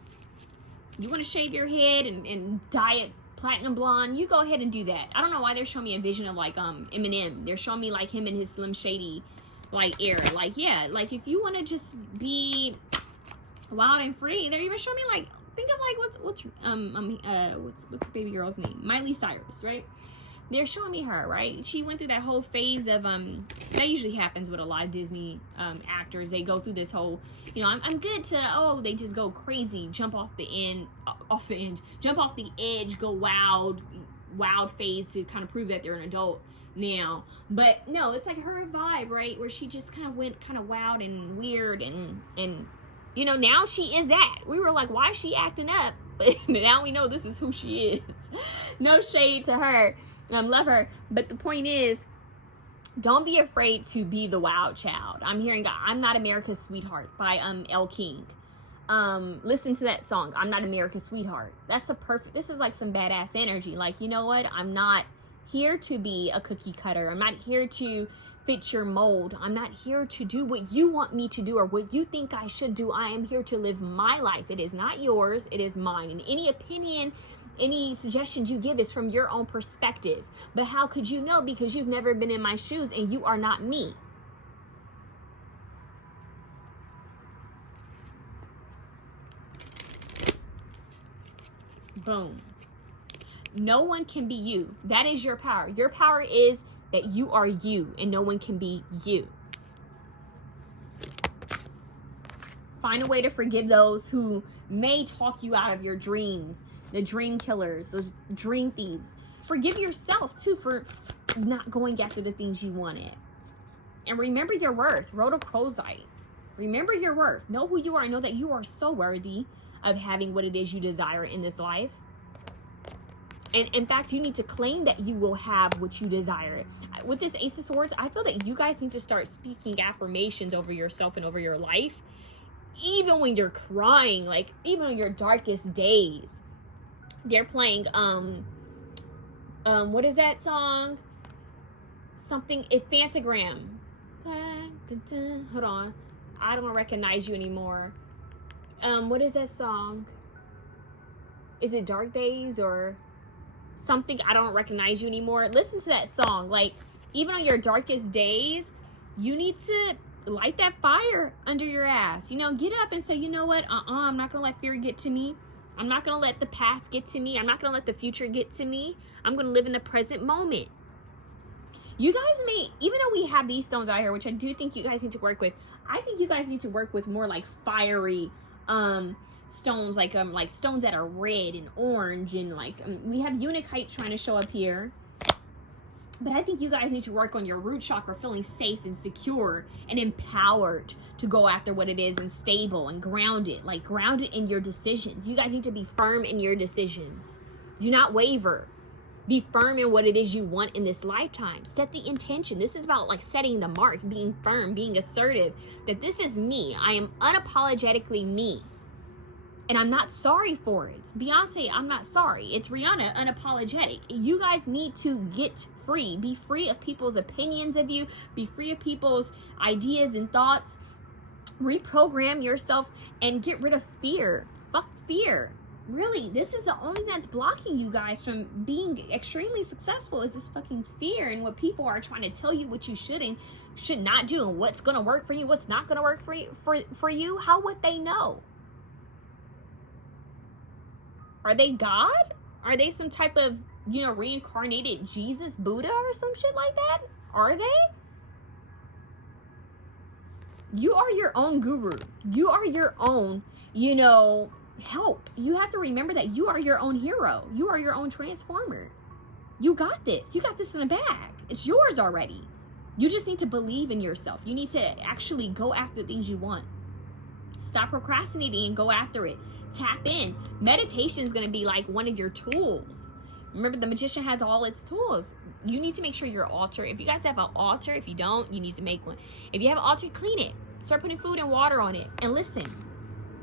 You want to shave your head and dye it platinum blonde, you go ahead and do that. I don't know why they're showing me a vision of like Eminem. They're showing me like him in his Slim Shady like era. Like, yeah, like if you want to just be wild and free, they're even showing me like, think of like what's baby girl's name? Miley Cyrus, right? They're showing me her, right? She went through that whole phase of that usually happens with a lot of Disney actors. They go through this whole, you know, I'm good to, oh, they just go crazy, jump off the edge, go wild phase to kind of prove that they're an adult now. But no, it's like her vibe, right? Where she just kind of went kind of wild and weird and you know, now she is that. We were like, why is she acting up? But now we know this is who she is. No shade to her. Love her. But the point is, don't be afraid to be the wild child. I'm hearing I'm Not America's Sweetheart by Elle King. Listen to that song, I'm Not America's Sweetheart. That's a perfect, this is like some badass energy. Like, you know what? I'm not here to be a cookie cutter. I'm not here to fit your mold. I'm not here to do what you want me to do or what you think I should do. I am here to live my life. It is not yours. It is mine. And any opinion, any suggestions you give is from your own perspective. But how could you know? Because you've never been in my shoes and you are not me. Boom. No one can be you. That is your power. Your power is that you are you and no one can be you. Find a way to forgive those who may talk you out of your dreams. The dream killers, those dream thieves. Forgive yourself too for not going after the things you wanted. And remember your worth. Rhodochrosite. Remember your worth. Know who you are. Know that you are so worthy of having what it is you desire in this life. And in fact, you need to claim that you will have what you desire. With this Ace of Swords, I feel that you guys need to start speaking affirmations over yourself and over your life. Even when you're crying, like even on your darkest days. They're playing, what is that song? Something, Phantogram. Hold on. I don't recognize you anymore. What is that song? Is it Dark Days or something? I don't recognize you anymore. Listen to that song. Like, even on your darkest days, you need to light that fire under your ass. You know, get up and say, you know what? I'm not going to let fear get to me. I'm not going to let the past get to me. I'm not going to let the future get to me. I'm going to live in the present moment. You guys may, even though we have these stones out here, which I do think you guys need to work with, I think you guys need to work with more like fiery, stones, like stones that are red and orange, and like we have Unakite trying to show up here. But I think you guys need to work on your root chakra, feeling safe and secure and empowered to go after what it is, and stable and grounded, like grounded in your decisions. You guys need to be firm in your decisions. Do not waver. Be firm in what it is you want in this lifetime. Set the intention. This is about like setting the mark, being firm, being assertive, that this is me. I am unapologetically me. And I'm not sorry for it. It's Beyonce, I'm not sorry. It's Rihanna, unapologetic. You guys need to get free. Be free of people's opinions of you. Be free of people's ideas and thoughts. Reprogram yourself and get rid of fear. Fuck fear. Really, this is the only thing that's blocking you guys from being extremely successful, is this fucking fear and what people are trying to tell you what you should and should not do, and what's going to work for you, what's not going to work for you. How would they know? Are they God? Are they some type of, you know, reincarnated Jesus, Buddha, or some shit like that? Are they? You are your own guru. You are your own, you know, help. You have to remember that you are your own hero. You are your own transformer. You got this. You got this in the bag. It's yours already. You just need to believe in yourself. You need to actually go after the things you want. Stop procrastinating and go after it. Tap in. Meditation is going to be like one of your tools. Remember, the magician has all its tools. You need to make sure your altar, if you guys have an altar, if you don't, you need to make one. If you have an altar, clean it. Start putting food and water on it. And listen.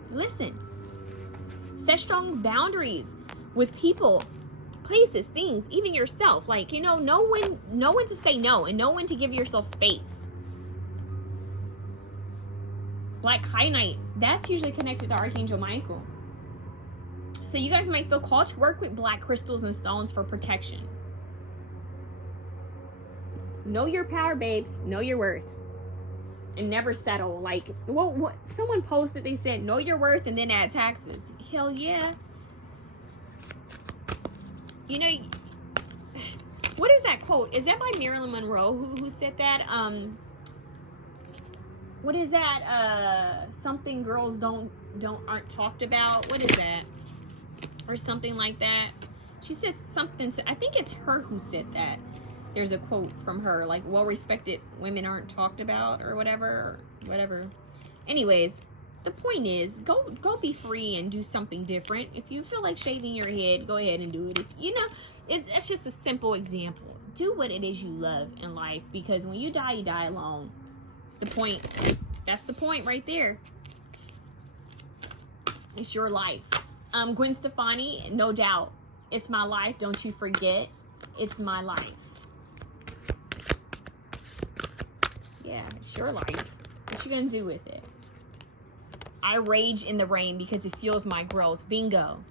Listen. Set strong boundaries with people, places, things, even yourself. Like, you know when to say no, and know when to give yourself space. Black Kyanite, that's usually connected to Archangel Michael. So you guys might feel called to work with black crystals and stones for protection. Know your power, babes. Know your worth. And never settle. Like, what someone posted, they said, know your worth and then add taxes. Hell yeah. You know, what is that quote? Is that by Marilyn Monroe who said that? What is that? Something girls aren't talked about. What is that? Or something like that. She says something to, I think it's her who said that. There's a quote from her, like, well-respected women aren't talked about, or whatever. Anyways, the point is, go be free and do something different. If you feel like shaving your head, go ahead and do it. If, you know, it's just a simple example. Do what it is you love in life, because when you die alone. It's the point. That's the point right there. It's your life. Gwen Stefani, no doubt. It's my life. Don't you forget. It's my life. Yeah, it's your life. What you gonna do with it? I rage in the rain because it fuels my growth. Bingo.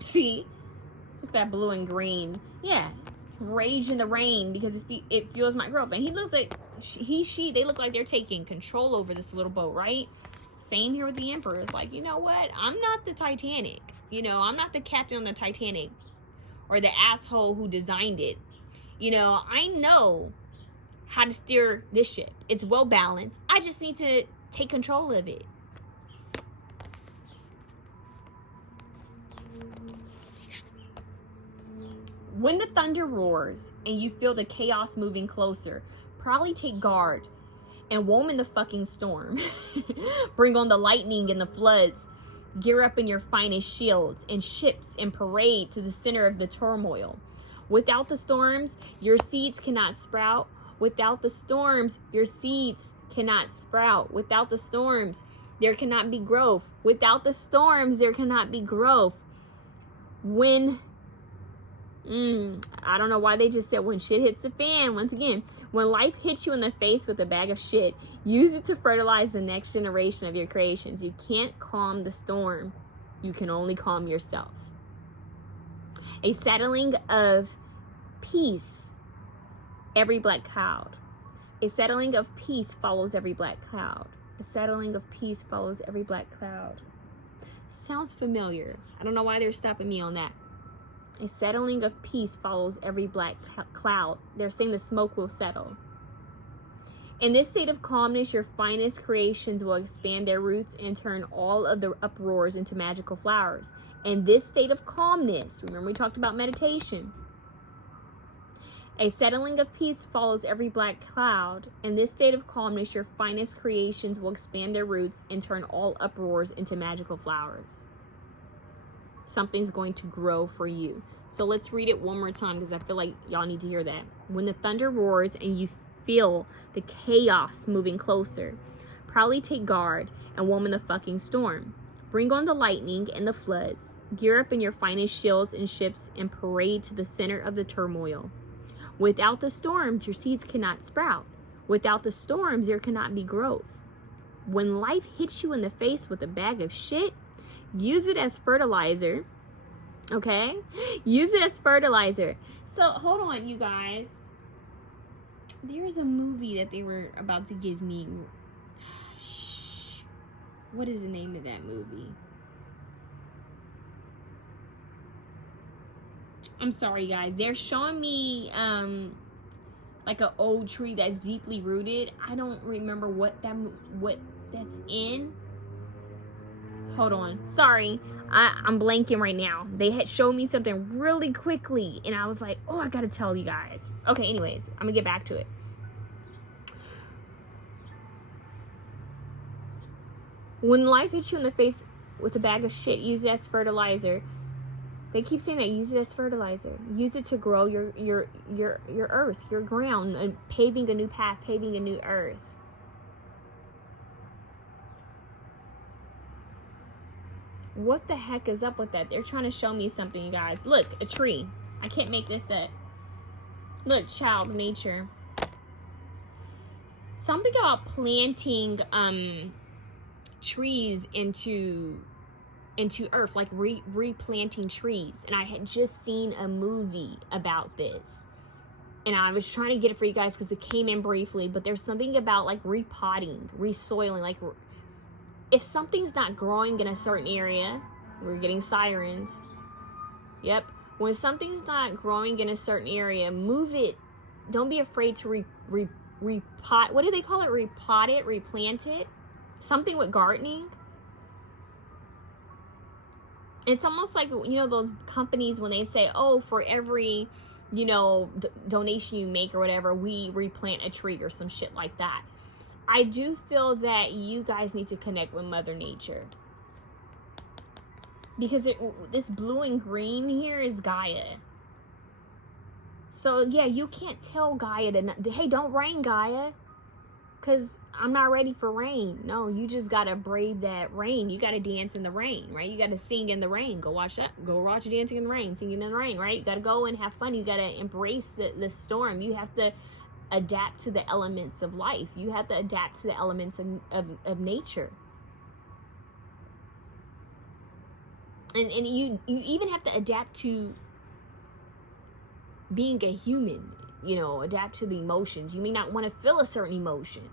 See? Look at that blue and green. Yeah. Rage in the rain because it fuels my growth. And he looks like, she, they look like they're taking control over this little boat, right? Same here with the Emperor. It's like, you know what? I'm not the Titanic. You know, I'm not the captain on the Titanic or the asshole who designed it. You know, I know how to steer this ship. It's well balanced. I just need to take control of it. When the thunder roars and you feel the chaos moving closer, probably take guard and woman the fucking storm. Bring on the lightning and the floods. Gear up in your finest shields and ships and parade to the center of the turmoil. Without the storms, your seeds cannot sprout. Without the storms, your seeds cannot sprout. Without the storms, there cannot be growth. Without the storms, there cannot be growth. When I don't know why they just said when shit hits the fan. Once again, when life hits you in the face with a bag of shit, use it to fertilize the next generation of your creations. You can't calm the storm. You can only calm yourself. A settling of peace, every black cloud. A settling of peace follows every black cloud. A settling of peace follows every black cloud. Sounds familiar. I don't know why they're stopping me on that. A settling of peace follows every black cloud. They're saying the smoke will settle. In this state of calmness, your finest creations will expand their roots and turn all of the uproars into magical flowers. In this state of calmness, remember we talked about meditation, a settling of peace follows every black cloud. In this state of calmness, your finest creations will expand their roots and turn all uproars into magical flowers. Something's going to grow for you. So let's read it one more time because I feel like y'all need to hear that. When the thunder roars and you feel the chaos moving closer, proudly take guard and woman the fucking storm. Bring on the lightning and the floods. Gear up in your finest shields and ships and parade to the center of the turmoil. Without the storms, your seeds cannot sprout. Without the storms, there cannot be growth. When life hits you in the face with a bag of shit, use it as fertilizer. Okay? Use it as fertilizer. So, hold on, you guys. There's a movie that they were about to give me. What is the name of that movie? I'm sorry, guys. They're showing me like an old tree that's deeply rooted. I don't remember what that's in. Hold on. Sorry. I'm blanking right now. They had showed me something really quickly, and I was like, oh, I gotta tell you guys. Okay, anyways, I'm gonna get back to it. When life hits you in the face with a bag of shit, use it as fertilizer. They keep saying that, use it as fertilizer. Use it to grow your earth, your ground, and paving a new path, paving a new earth. What the heck is up with that? They're trying to show me something, you guys. Look, a tree. I can't make this up. Look, child nature. Something about planting trees into earth, like replanting trees. And I had just seen a movie about this, and I was trying to get it for you guys because it came in briefly, but there's something about like repotting, resoiling. Like if something's not growing in a certain area, we're getting sirens. Yep. When something's not growing in a certain area, move it. Don't be afraid to repot. What do they call it? Repot it, replant it. Something with gardening. It's almost like, you know, those companies when they say, oh, for every, you know, donation you make or whatever, we replant a tree or some shit like that. I do feel that you guys need to connect with Mother Nature. Because this blue and green here is Gaia. So, yeah, you can't tell Gaia to, hey, don't rain, Gaia. Because I'm not ready for rain. No, you just got to brave that rain. You got to dance in the rain, right? You got to sing in the rain. Go watch that. Go watch Dancing in the Rain, singing in the rain, right? You got to go and have fun. You got to embrace the storm. You have to adapt to the elements of life. You have to adapt to the elements of nature. And you even have to adapt to being a human. You know, adapt to the emotions. You may not want to feel a certain emotion,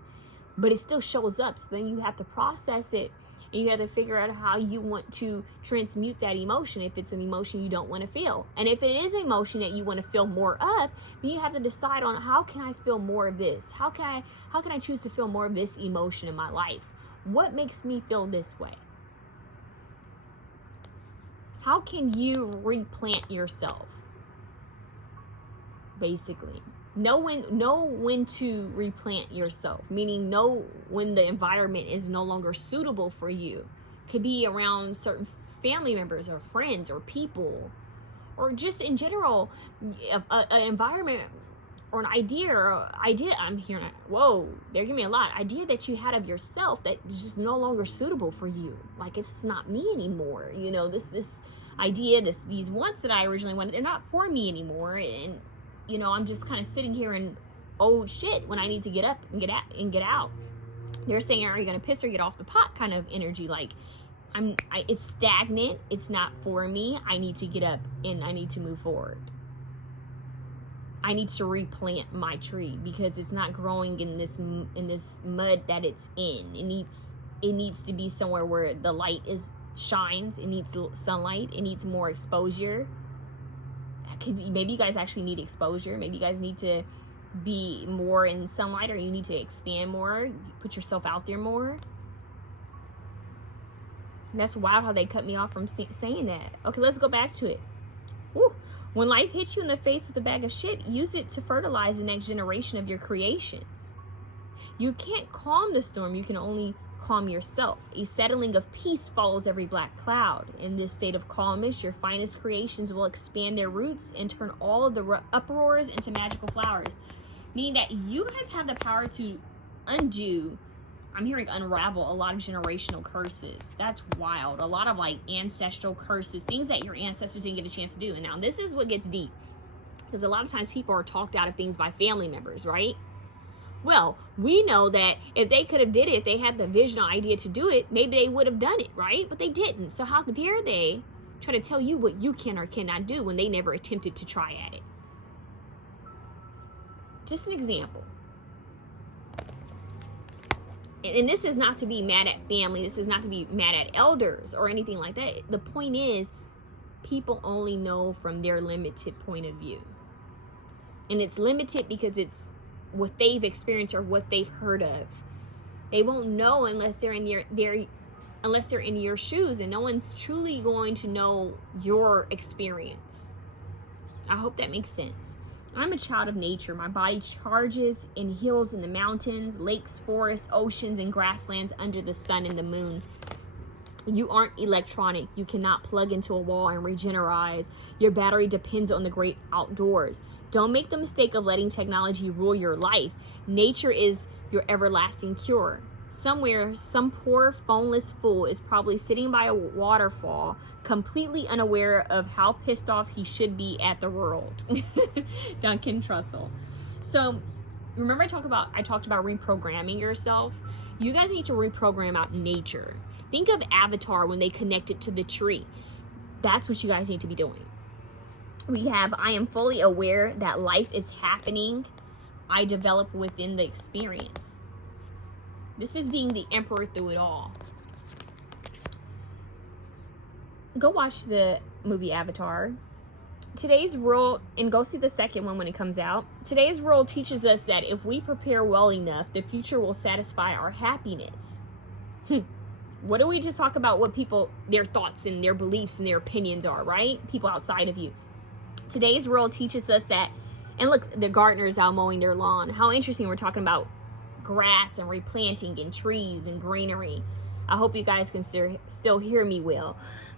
but it still shows up. So then you have to process it, and you have to figure out how you want to transmute that emotion if it's an emotion you don't want to feel. And if it is an emotion that you want to feel more of, then you have to decide on, how can I feel more of this? How can I choose to feel more of this emotion in my life? What makes me feel this way? How can you replant yourself? Basically, know when to replant yourself, meaning know when the environment is no longer suitable for you. Could be around certain family members or friends or people, or just in general, an environment or an idea I'm hearing, whoa, they're giving me a lot. Idea that you had of yourself that is just no longer suitable for you. Like, it's not me anymore. You know, this idea, these wants that I originally wanted, they're not for me anymore. And you know, I'm just kind of sitting here in old shit when I need to get up and get out. They're saying, are you going to piss or get off the pot kind of energy? Like, it's stagnant. It's not for me. I need to get up and I need to move forward. I need to replant my tree because it's not growing in this mud that it's in. It needs to be somewhere where the light shines. It needs sunlight. It needs more exposure. Maybe you guys actually need exposure. Maybe you guys need to be more in sunlight, or you need to expand more, put yourself out there more. And that's wild how they cut me off from saying that. Okay, let's go back to it. Woo. When life hits you in the face with a bag of shit, use it to fertilize the next generation of your creations. You can't calm the storm, you can only calm yourself. A settling of peace follows every black cloud. In this state of calmness, your finest creations will expand their roots and turn all of the uproars into magical flowers. Meaning that you guys have the power to undo, I'm hearing unravel, a lot of generational curses. That's wild. A lot of like ancestral curses, things that your ancestors didn't get a chance to do. And now this is what gets deep, because a lot of times people are talked out of things by family members, right? Well, we know that if they could have did it, if they had the vision or idea to do it, maybe they would have done it, right? But they didn't. So how dare they try to tell you what you can or cannot do when they never attempted to try at it? Just an example. And this is not to be mad at family. This is not to be mad at elders or anything like that. The point is, people only know from their limited point of view. And it's limited because it's what they've experienced or what they've heard of. They won't know unless they're in your shoes, and no one's truly going to know your experience. I hope that makes sense. I'm a child of nature. My body charges and heals in the mountains, lakes, forests, oceans, and grasslands under the sun and the moon. You aren't electronic. You cannot plug into a wall and regenerize. Your battery depends on the great outdoors. Don't make the mistake of letting technology rule your life. Nature is your everlasting cure. Somewhere, some poor phoneless fool is probably sitting by a waterfall, completely unaware of how pissed off he should be at the world. Duncan Trussell. So, remember I talked about reprogramming yourself? You guys need to reprogram out nature. Think of Avatar when they connected to the tree. That's what you guys need to be doing. We have, I am fully aware that life is happening. I develop within the experience. This is being the emperor through it all. Go watch the movie Avatar. Today's world, and go see the second one when it comes out. Today's world teaches us that if we prepare well enough, the future will satisfy our happiness. What do we just talk about? What people, their thoughts and their beliefs and their opinions are, right? People outside of you. Today's world teaches us that, and look, the gardeners out mowing their lawn. How interesting, we're talking about grass and replanting and trees and greenery. I hope you guys can still hear me well.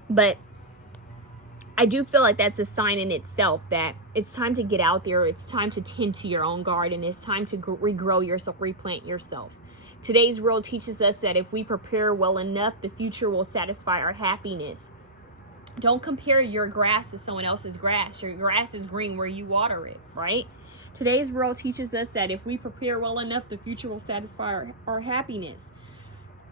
But I do feel like that's a sign in itself that it's time to get out there. It's time to tend to your own garden. It's time to regrow yourself, replant yourself. Today's world teaches us that if we prepare well enough, the future will satisfy our happiness. Don't compare your grass to someone else's grass. Your grass is green where you water it, right? Today's world teaches us that if we prepare well enough, the future will satisfy our happiness.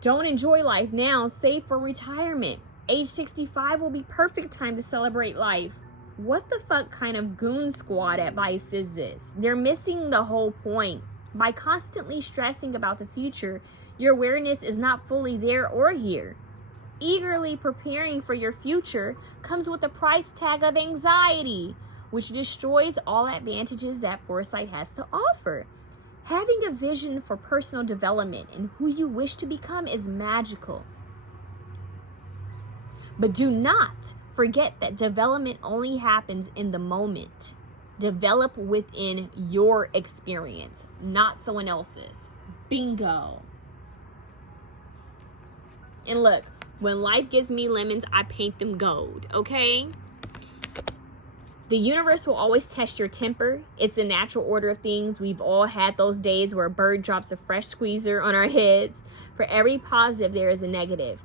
Don't enjoy life now. Save for retirement. Age 65 will be perfect time to celebrate life. What the fuck kind of goon squad advice is this? They're missing the whole point. By constantly stressing about the future, your awareness is not fully there or here. Eagerly preparing for your future comes with a price tag of anxiety, which destroys all advantages that foresight has to offer. Having a vision for personal development and who you wish to become is magical. But do not forget that development only happens in the moment. Develop within your experience, not someone else's. Bingo. And look, when life gives me lemons, I paint them gold, okay? The universe will always test your temper. It's the natural order of things. We've all had those days where a bird drops a fresh squeezer on our heads. For every positive, there is a negative.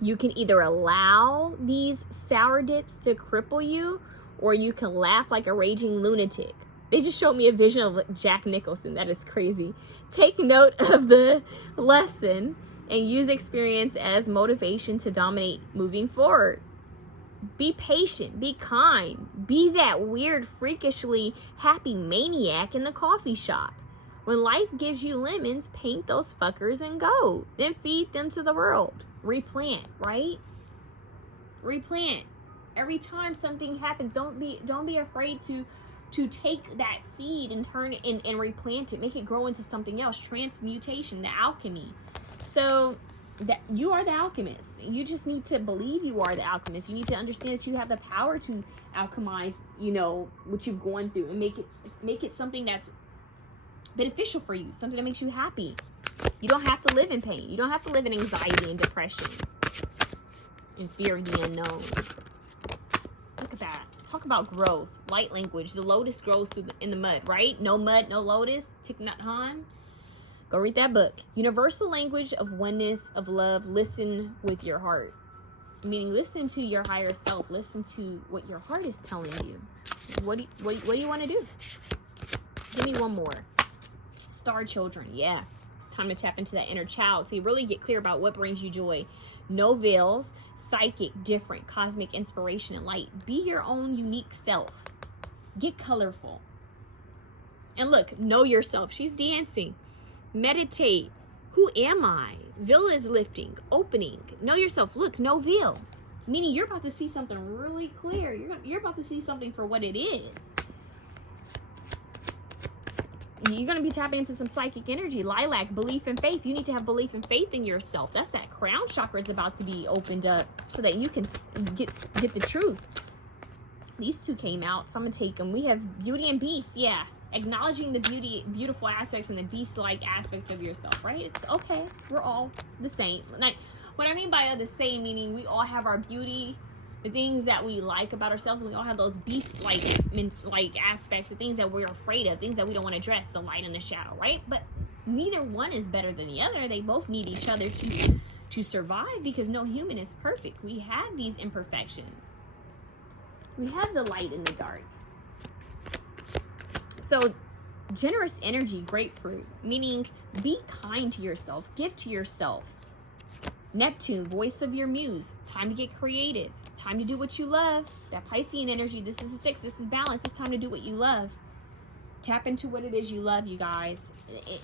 You can either allow these sour dips to cripple you, or you can laugh like a raging lunatic. They just showed me a vision of Jack Nicholson. That is crazy. Take note of the lesson and use experience as motivation to dominate moving forward. Be patient, be kind, be that weird, freakishly happy maniac in the coffee shop. When life gives you lemons, paint those fuckers in gold. Then feed them to the world. Replant, right? Replant. Every time something happens, don't be afraid to to take that seed and turn it and replant it, make it grow into something else. Transmutation, the alchemy. So that you are the alchemist. You just need to believe you are the alchemist. You need to understand that you have the power to alchemize, you know, what you've gone through, and make it something that's beneficial for you, something that makes you happy. You don't have to live in pain. You don't have to live in anxiety and depression and fear of the unknown. Look at that. Talk about growth. Light language. The lotus grows in the mud, right? No mud, no lotus. Thich Nhat Hanh. Go read that book. Universal language of oneness, of love. Listen with your heart. Meaning, listen to your higher self. Listen to what your heart is telling you. What do you want to do? Give me one more. Star children. Yeah. It's time to tap into that inner child. So you really get clear about what brings you joy. No veils. Psychic, different, cosmic inspiration and light. Be your own unique self. Get colorful. And look, know yourself. She's dancing. Meditate. Who am I? Veil is lifting, opening. Know yourself. Look, no veil. Meaning you're about to see something really clear. You're about to see something for what it is. You're going to be tapping into some psychic energy. Lilac, belief and faith. You need to have belief and faith in yourself. That's that crown chakra is about to be opened up so that you can get the truth. These two came out, so I'm going to take them. We have beauty and beast. Yeah. Acknowledging the beautiful aspects and the beast-like aspects of yourself, right? It's okay. We're all the same. Like, what I mean by the same, meaning we all have our beauty, the things that we like about ourselves, and we all have those beast-like aspects, the things that we're afraid of, things that we don't want to address, the light and the shadow, right? But neither one is better than the other. They both need each other to survive, because no human is perfect. We have these imperfections. We have the light and the dark. So, generous energy, grapefruit, meaning be kind to yourself, give to yourself. Neptune, voice of your muse, time to get creative, time to do what you love. That Piscean energy, this is a 6, this is balance, it's time to do what you love. Tap into what it is you love, you guys.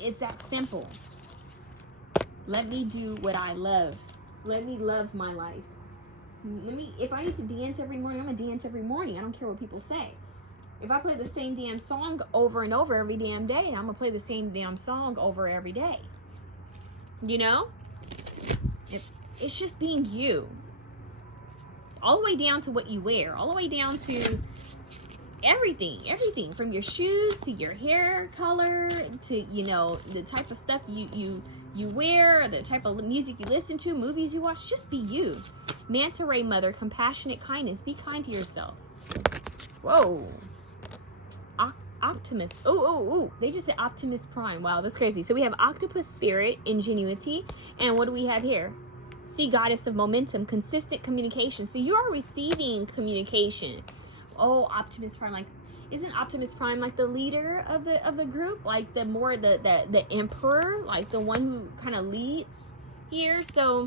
It's that simple. Let me do what I love. Let me love my life. If I need to dance every morning, I'm gonna dance every morning. I don't care what people say. If I play the same damn song over and over every damn day, I'm gonna play the same damn song over every day. You know? It's just being you. All the way down to what you wear. All the way down to everything. Everything. From your shoes to your hair color to, you know, the type of stuff you wear, the type of music you listen to, movies you watch. Just be you. Manta Ray Mother, compassionate kindness. Be kind to yourself. Whoa. Optimus. Oh, they just said Optimus Prime. Wow, that's crazy. So we have Octopus Spirit, Ingenuity, and what do we have here? Sea Goddess of Momentum, consistent communication. So you are receiving communication. Oh, Optimus Prime, like, isn't Optimus Prime like the leader of the group? Like the emperor, like the one who kind of leads here. So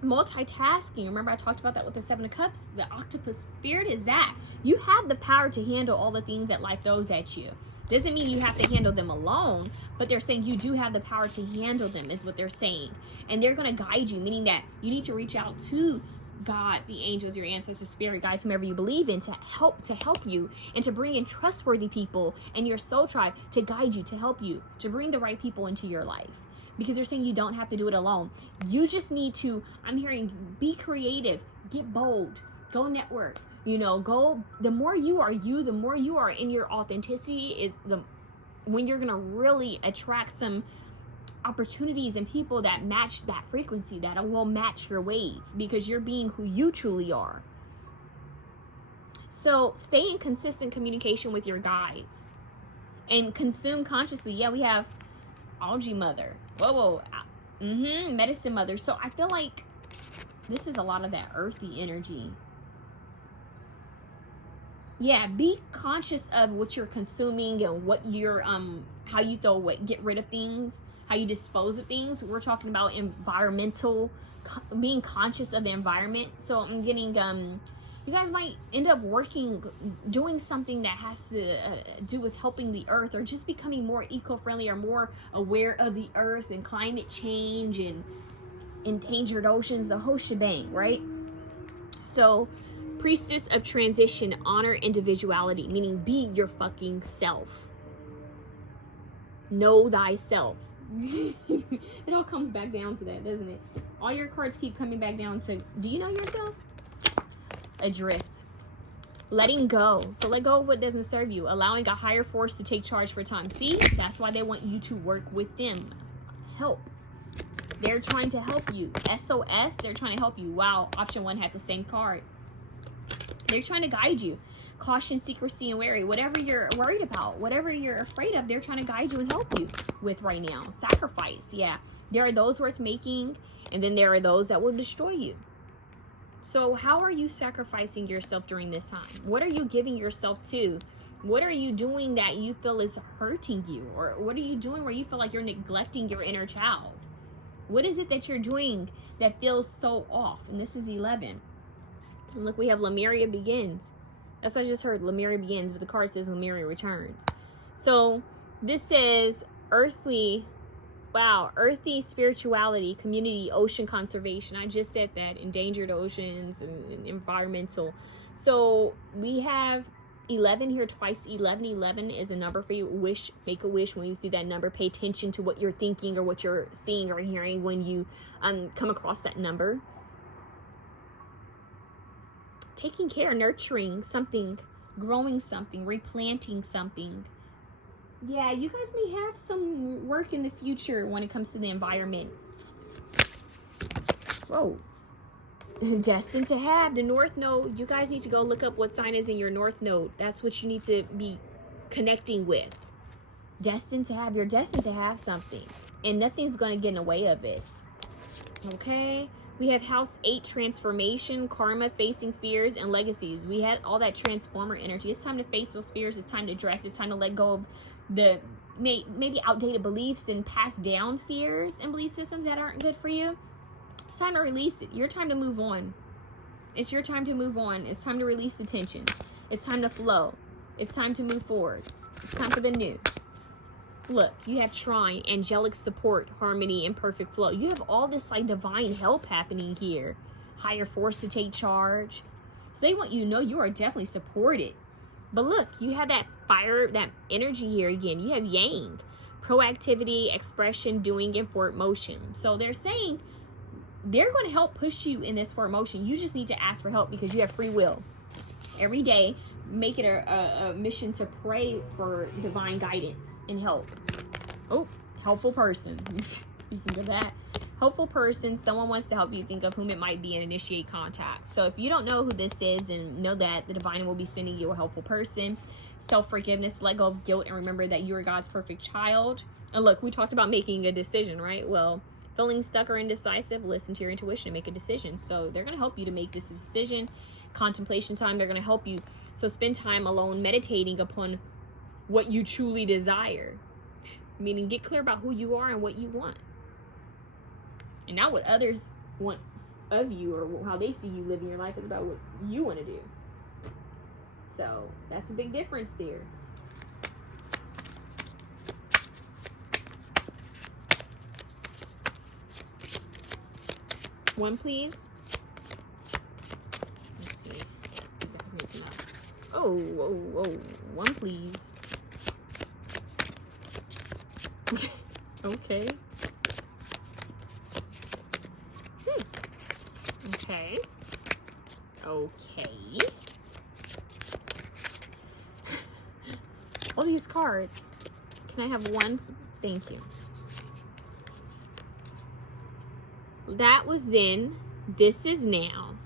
multitasking. Remember I talked about that with the 7 of Cups? The Octopus Spirit is that. You have the power to handle all the things that life throws at you. Doesn't mean you have to handle them alone, but they're saying you do have the power to handle them is what they're saying. And they're going to guide you, meaning that you need to reach out to God, the angels, your ancestors, spirit guides, whomever you believe in, to help you, and to bring in trustworthy people and your soul tribe to guide you, to help you, to bring the right people into your life. Because they're saying you don't have to do it alone. You just need to, I'm hearing, be creative, get bold, go network, you know, go, the more you are you, the more you are in your authenticity is when you're going to really attract some opportunities and people that match that frequency, that will match your wave, because you're being who you truly are. So stay in consistent communication with your guides and consume consciously. Yeah, we have Algae Mother. Whoa. Medicine Mother. So I feel like this is a lot of that earthy energy. Yeah, be conscious of what you're consuming and what you're how you get rid of things, how you dispose of things. We're talking about environmental, being conscious of the environment. So I'm getting you guys might end up doing something that has to do with helping the earth, or just becoming more eco-friendly, or more aware of the earth and climate change and endangered oceans, the whole shebang, right? So Priestess of transition, honor individuality, meaning be your fucking self. Know thyself. It all comes back down to that, doesn't it? All your cards keep coming back down to, do you know yourself? Adrift. Letting go. So let go of what doesn't serve you. Allowing a higher force to take charge for time. See, that's why they want you to work with them. Help. They're trying to help you. SOS, they're trying to help you. Wow, option 1 had the same card. They're trying to guide you. Caution, secrecy, and wary. Whatever you're worried about, whatever you're afraid of, they're trying to guide you and help you with right now. Sacrifice. Yeah. There are those worth making, and then there are those that will destroy you. So how are you sacrificing yourself during this time? What are you giving yourself to? What are you doing that you feel is hurting you? Or what are you doing where you feel like you're neglecting your inner child? What is it that you're doing that feels so off? And this is 11. And look, we have Lemuria begins. That's what I just heard. Lemuria begins, but the card says Lemuria returns. So this says earthly, wow, earthy spirituality, community, ocean conservation. I just said that. Endangered oceans and environmental. So we have 11 here twice. 11 is a number for you. Wish, make a wish. When you see that number, pay attention to what you're thinking or what you're seeing or hearing when you come across that number. Taking care, nurturing something, growing something, replanting something. Yeah, you guys may have some work in the future when it comes to the environment. Whoa. Destined to have the North Node. You guys need to go look up what sign is in your North Node. That's what you need to be connecting with. Destined to have. You're destined to have something. And nothing's going to get in the way of it. Okay? We have House 8, transformation, karma, facing fears, and legacies. We had all that transformer energy. It's time to face those fears. It's time to address. It's time to let go of the maybe outdated beliefs and passed down fears and belief systems that aren't good for you. It's time to release it. Your time to move on. It's your time to move on. It's time to release the tension. It's time to flow. It's time to move forward. It's time for the new. Look, you have trine, angelic support, harmony, and perfect flow. You have all this like divine help happening here. Higher force to take charge. So they want you to know you are definitely supported. But look, you have that fire, that energy here again. You have yang, proactivity, expression, doing, and forward motion. So they're saying they're going to help push you in this forward motion. You just need to ask for help because you have free will. Every day, make it a mission to pray for divine guidance and help. Oh, helpful person. Speaking of that, helpful person, someone wants to help you. Think of whom it might be and initiate contact. So if you don't know who this is, and know that the divine will be sending you a helpful person. Self-forgiveness, let go of guilt, and remember that you are God's perfect child. And look, we talked about making a decision, right? Well, feeling stuck or indecisive, listen to your intuition and make a decision. So they're going to help you to make this decision. Contemplation time, they're going to help you. So spend time alone meditating upon what you truly desire. Meaning get clear about who you are and what you want. And not what others want of you or how they see you living your life. Is about what you want to do. So that's a big difference there. One, please. Let's see. You guys need to come out. Oh, whoa, whoa. One, please. Okay. Okay. Okay. All these cards. Can I have one? Thank you. That was then. This is now.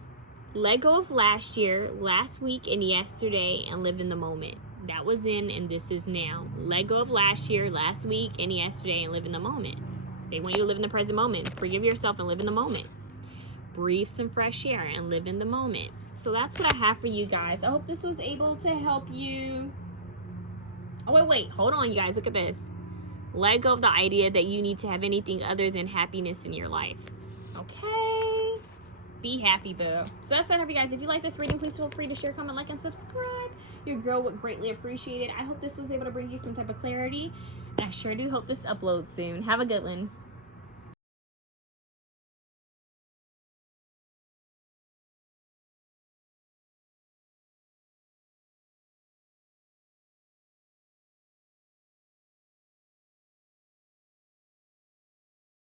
Let go of last year, last week, and yesterday, and live in the moment. That was then, and this is now. Let go of last year, last week, and yesterday, and live in the moment. They want you to live in the present moment. Forgive yourself and live in the moment. Breathe some fresh air and live in the moment. So that's what I have for you guys. I hope this was able to help you. Oh, wait. Hold on, you guys. Look at this. Let go of the idea that you need to have anything other than happiness in your life. Okay? Be happy, boo. So that's what I have, you guys. If you like this reading, please feel free to share, comment, like, and subscribe. Your girl would greatly appreciate it. I hope this was able to bring you some type of clarity. And I sure do hope this uploads soon. Have a good one.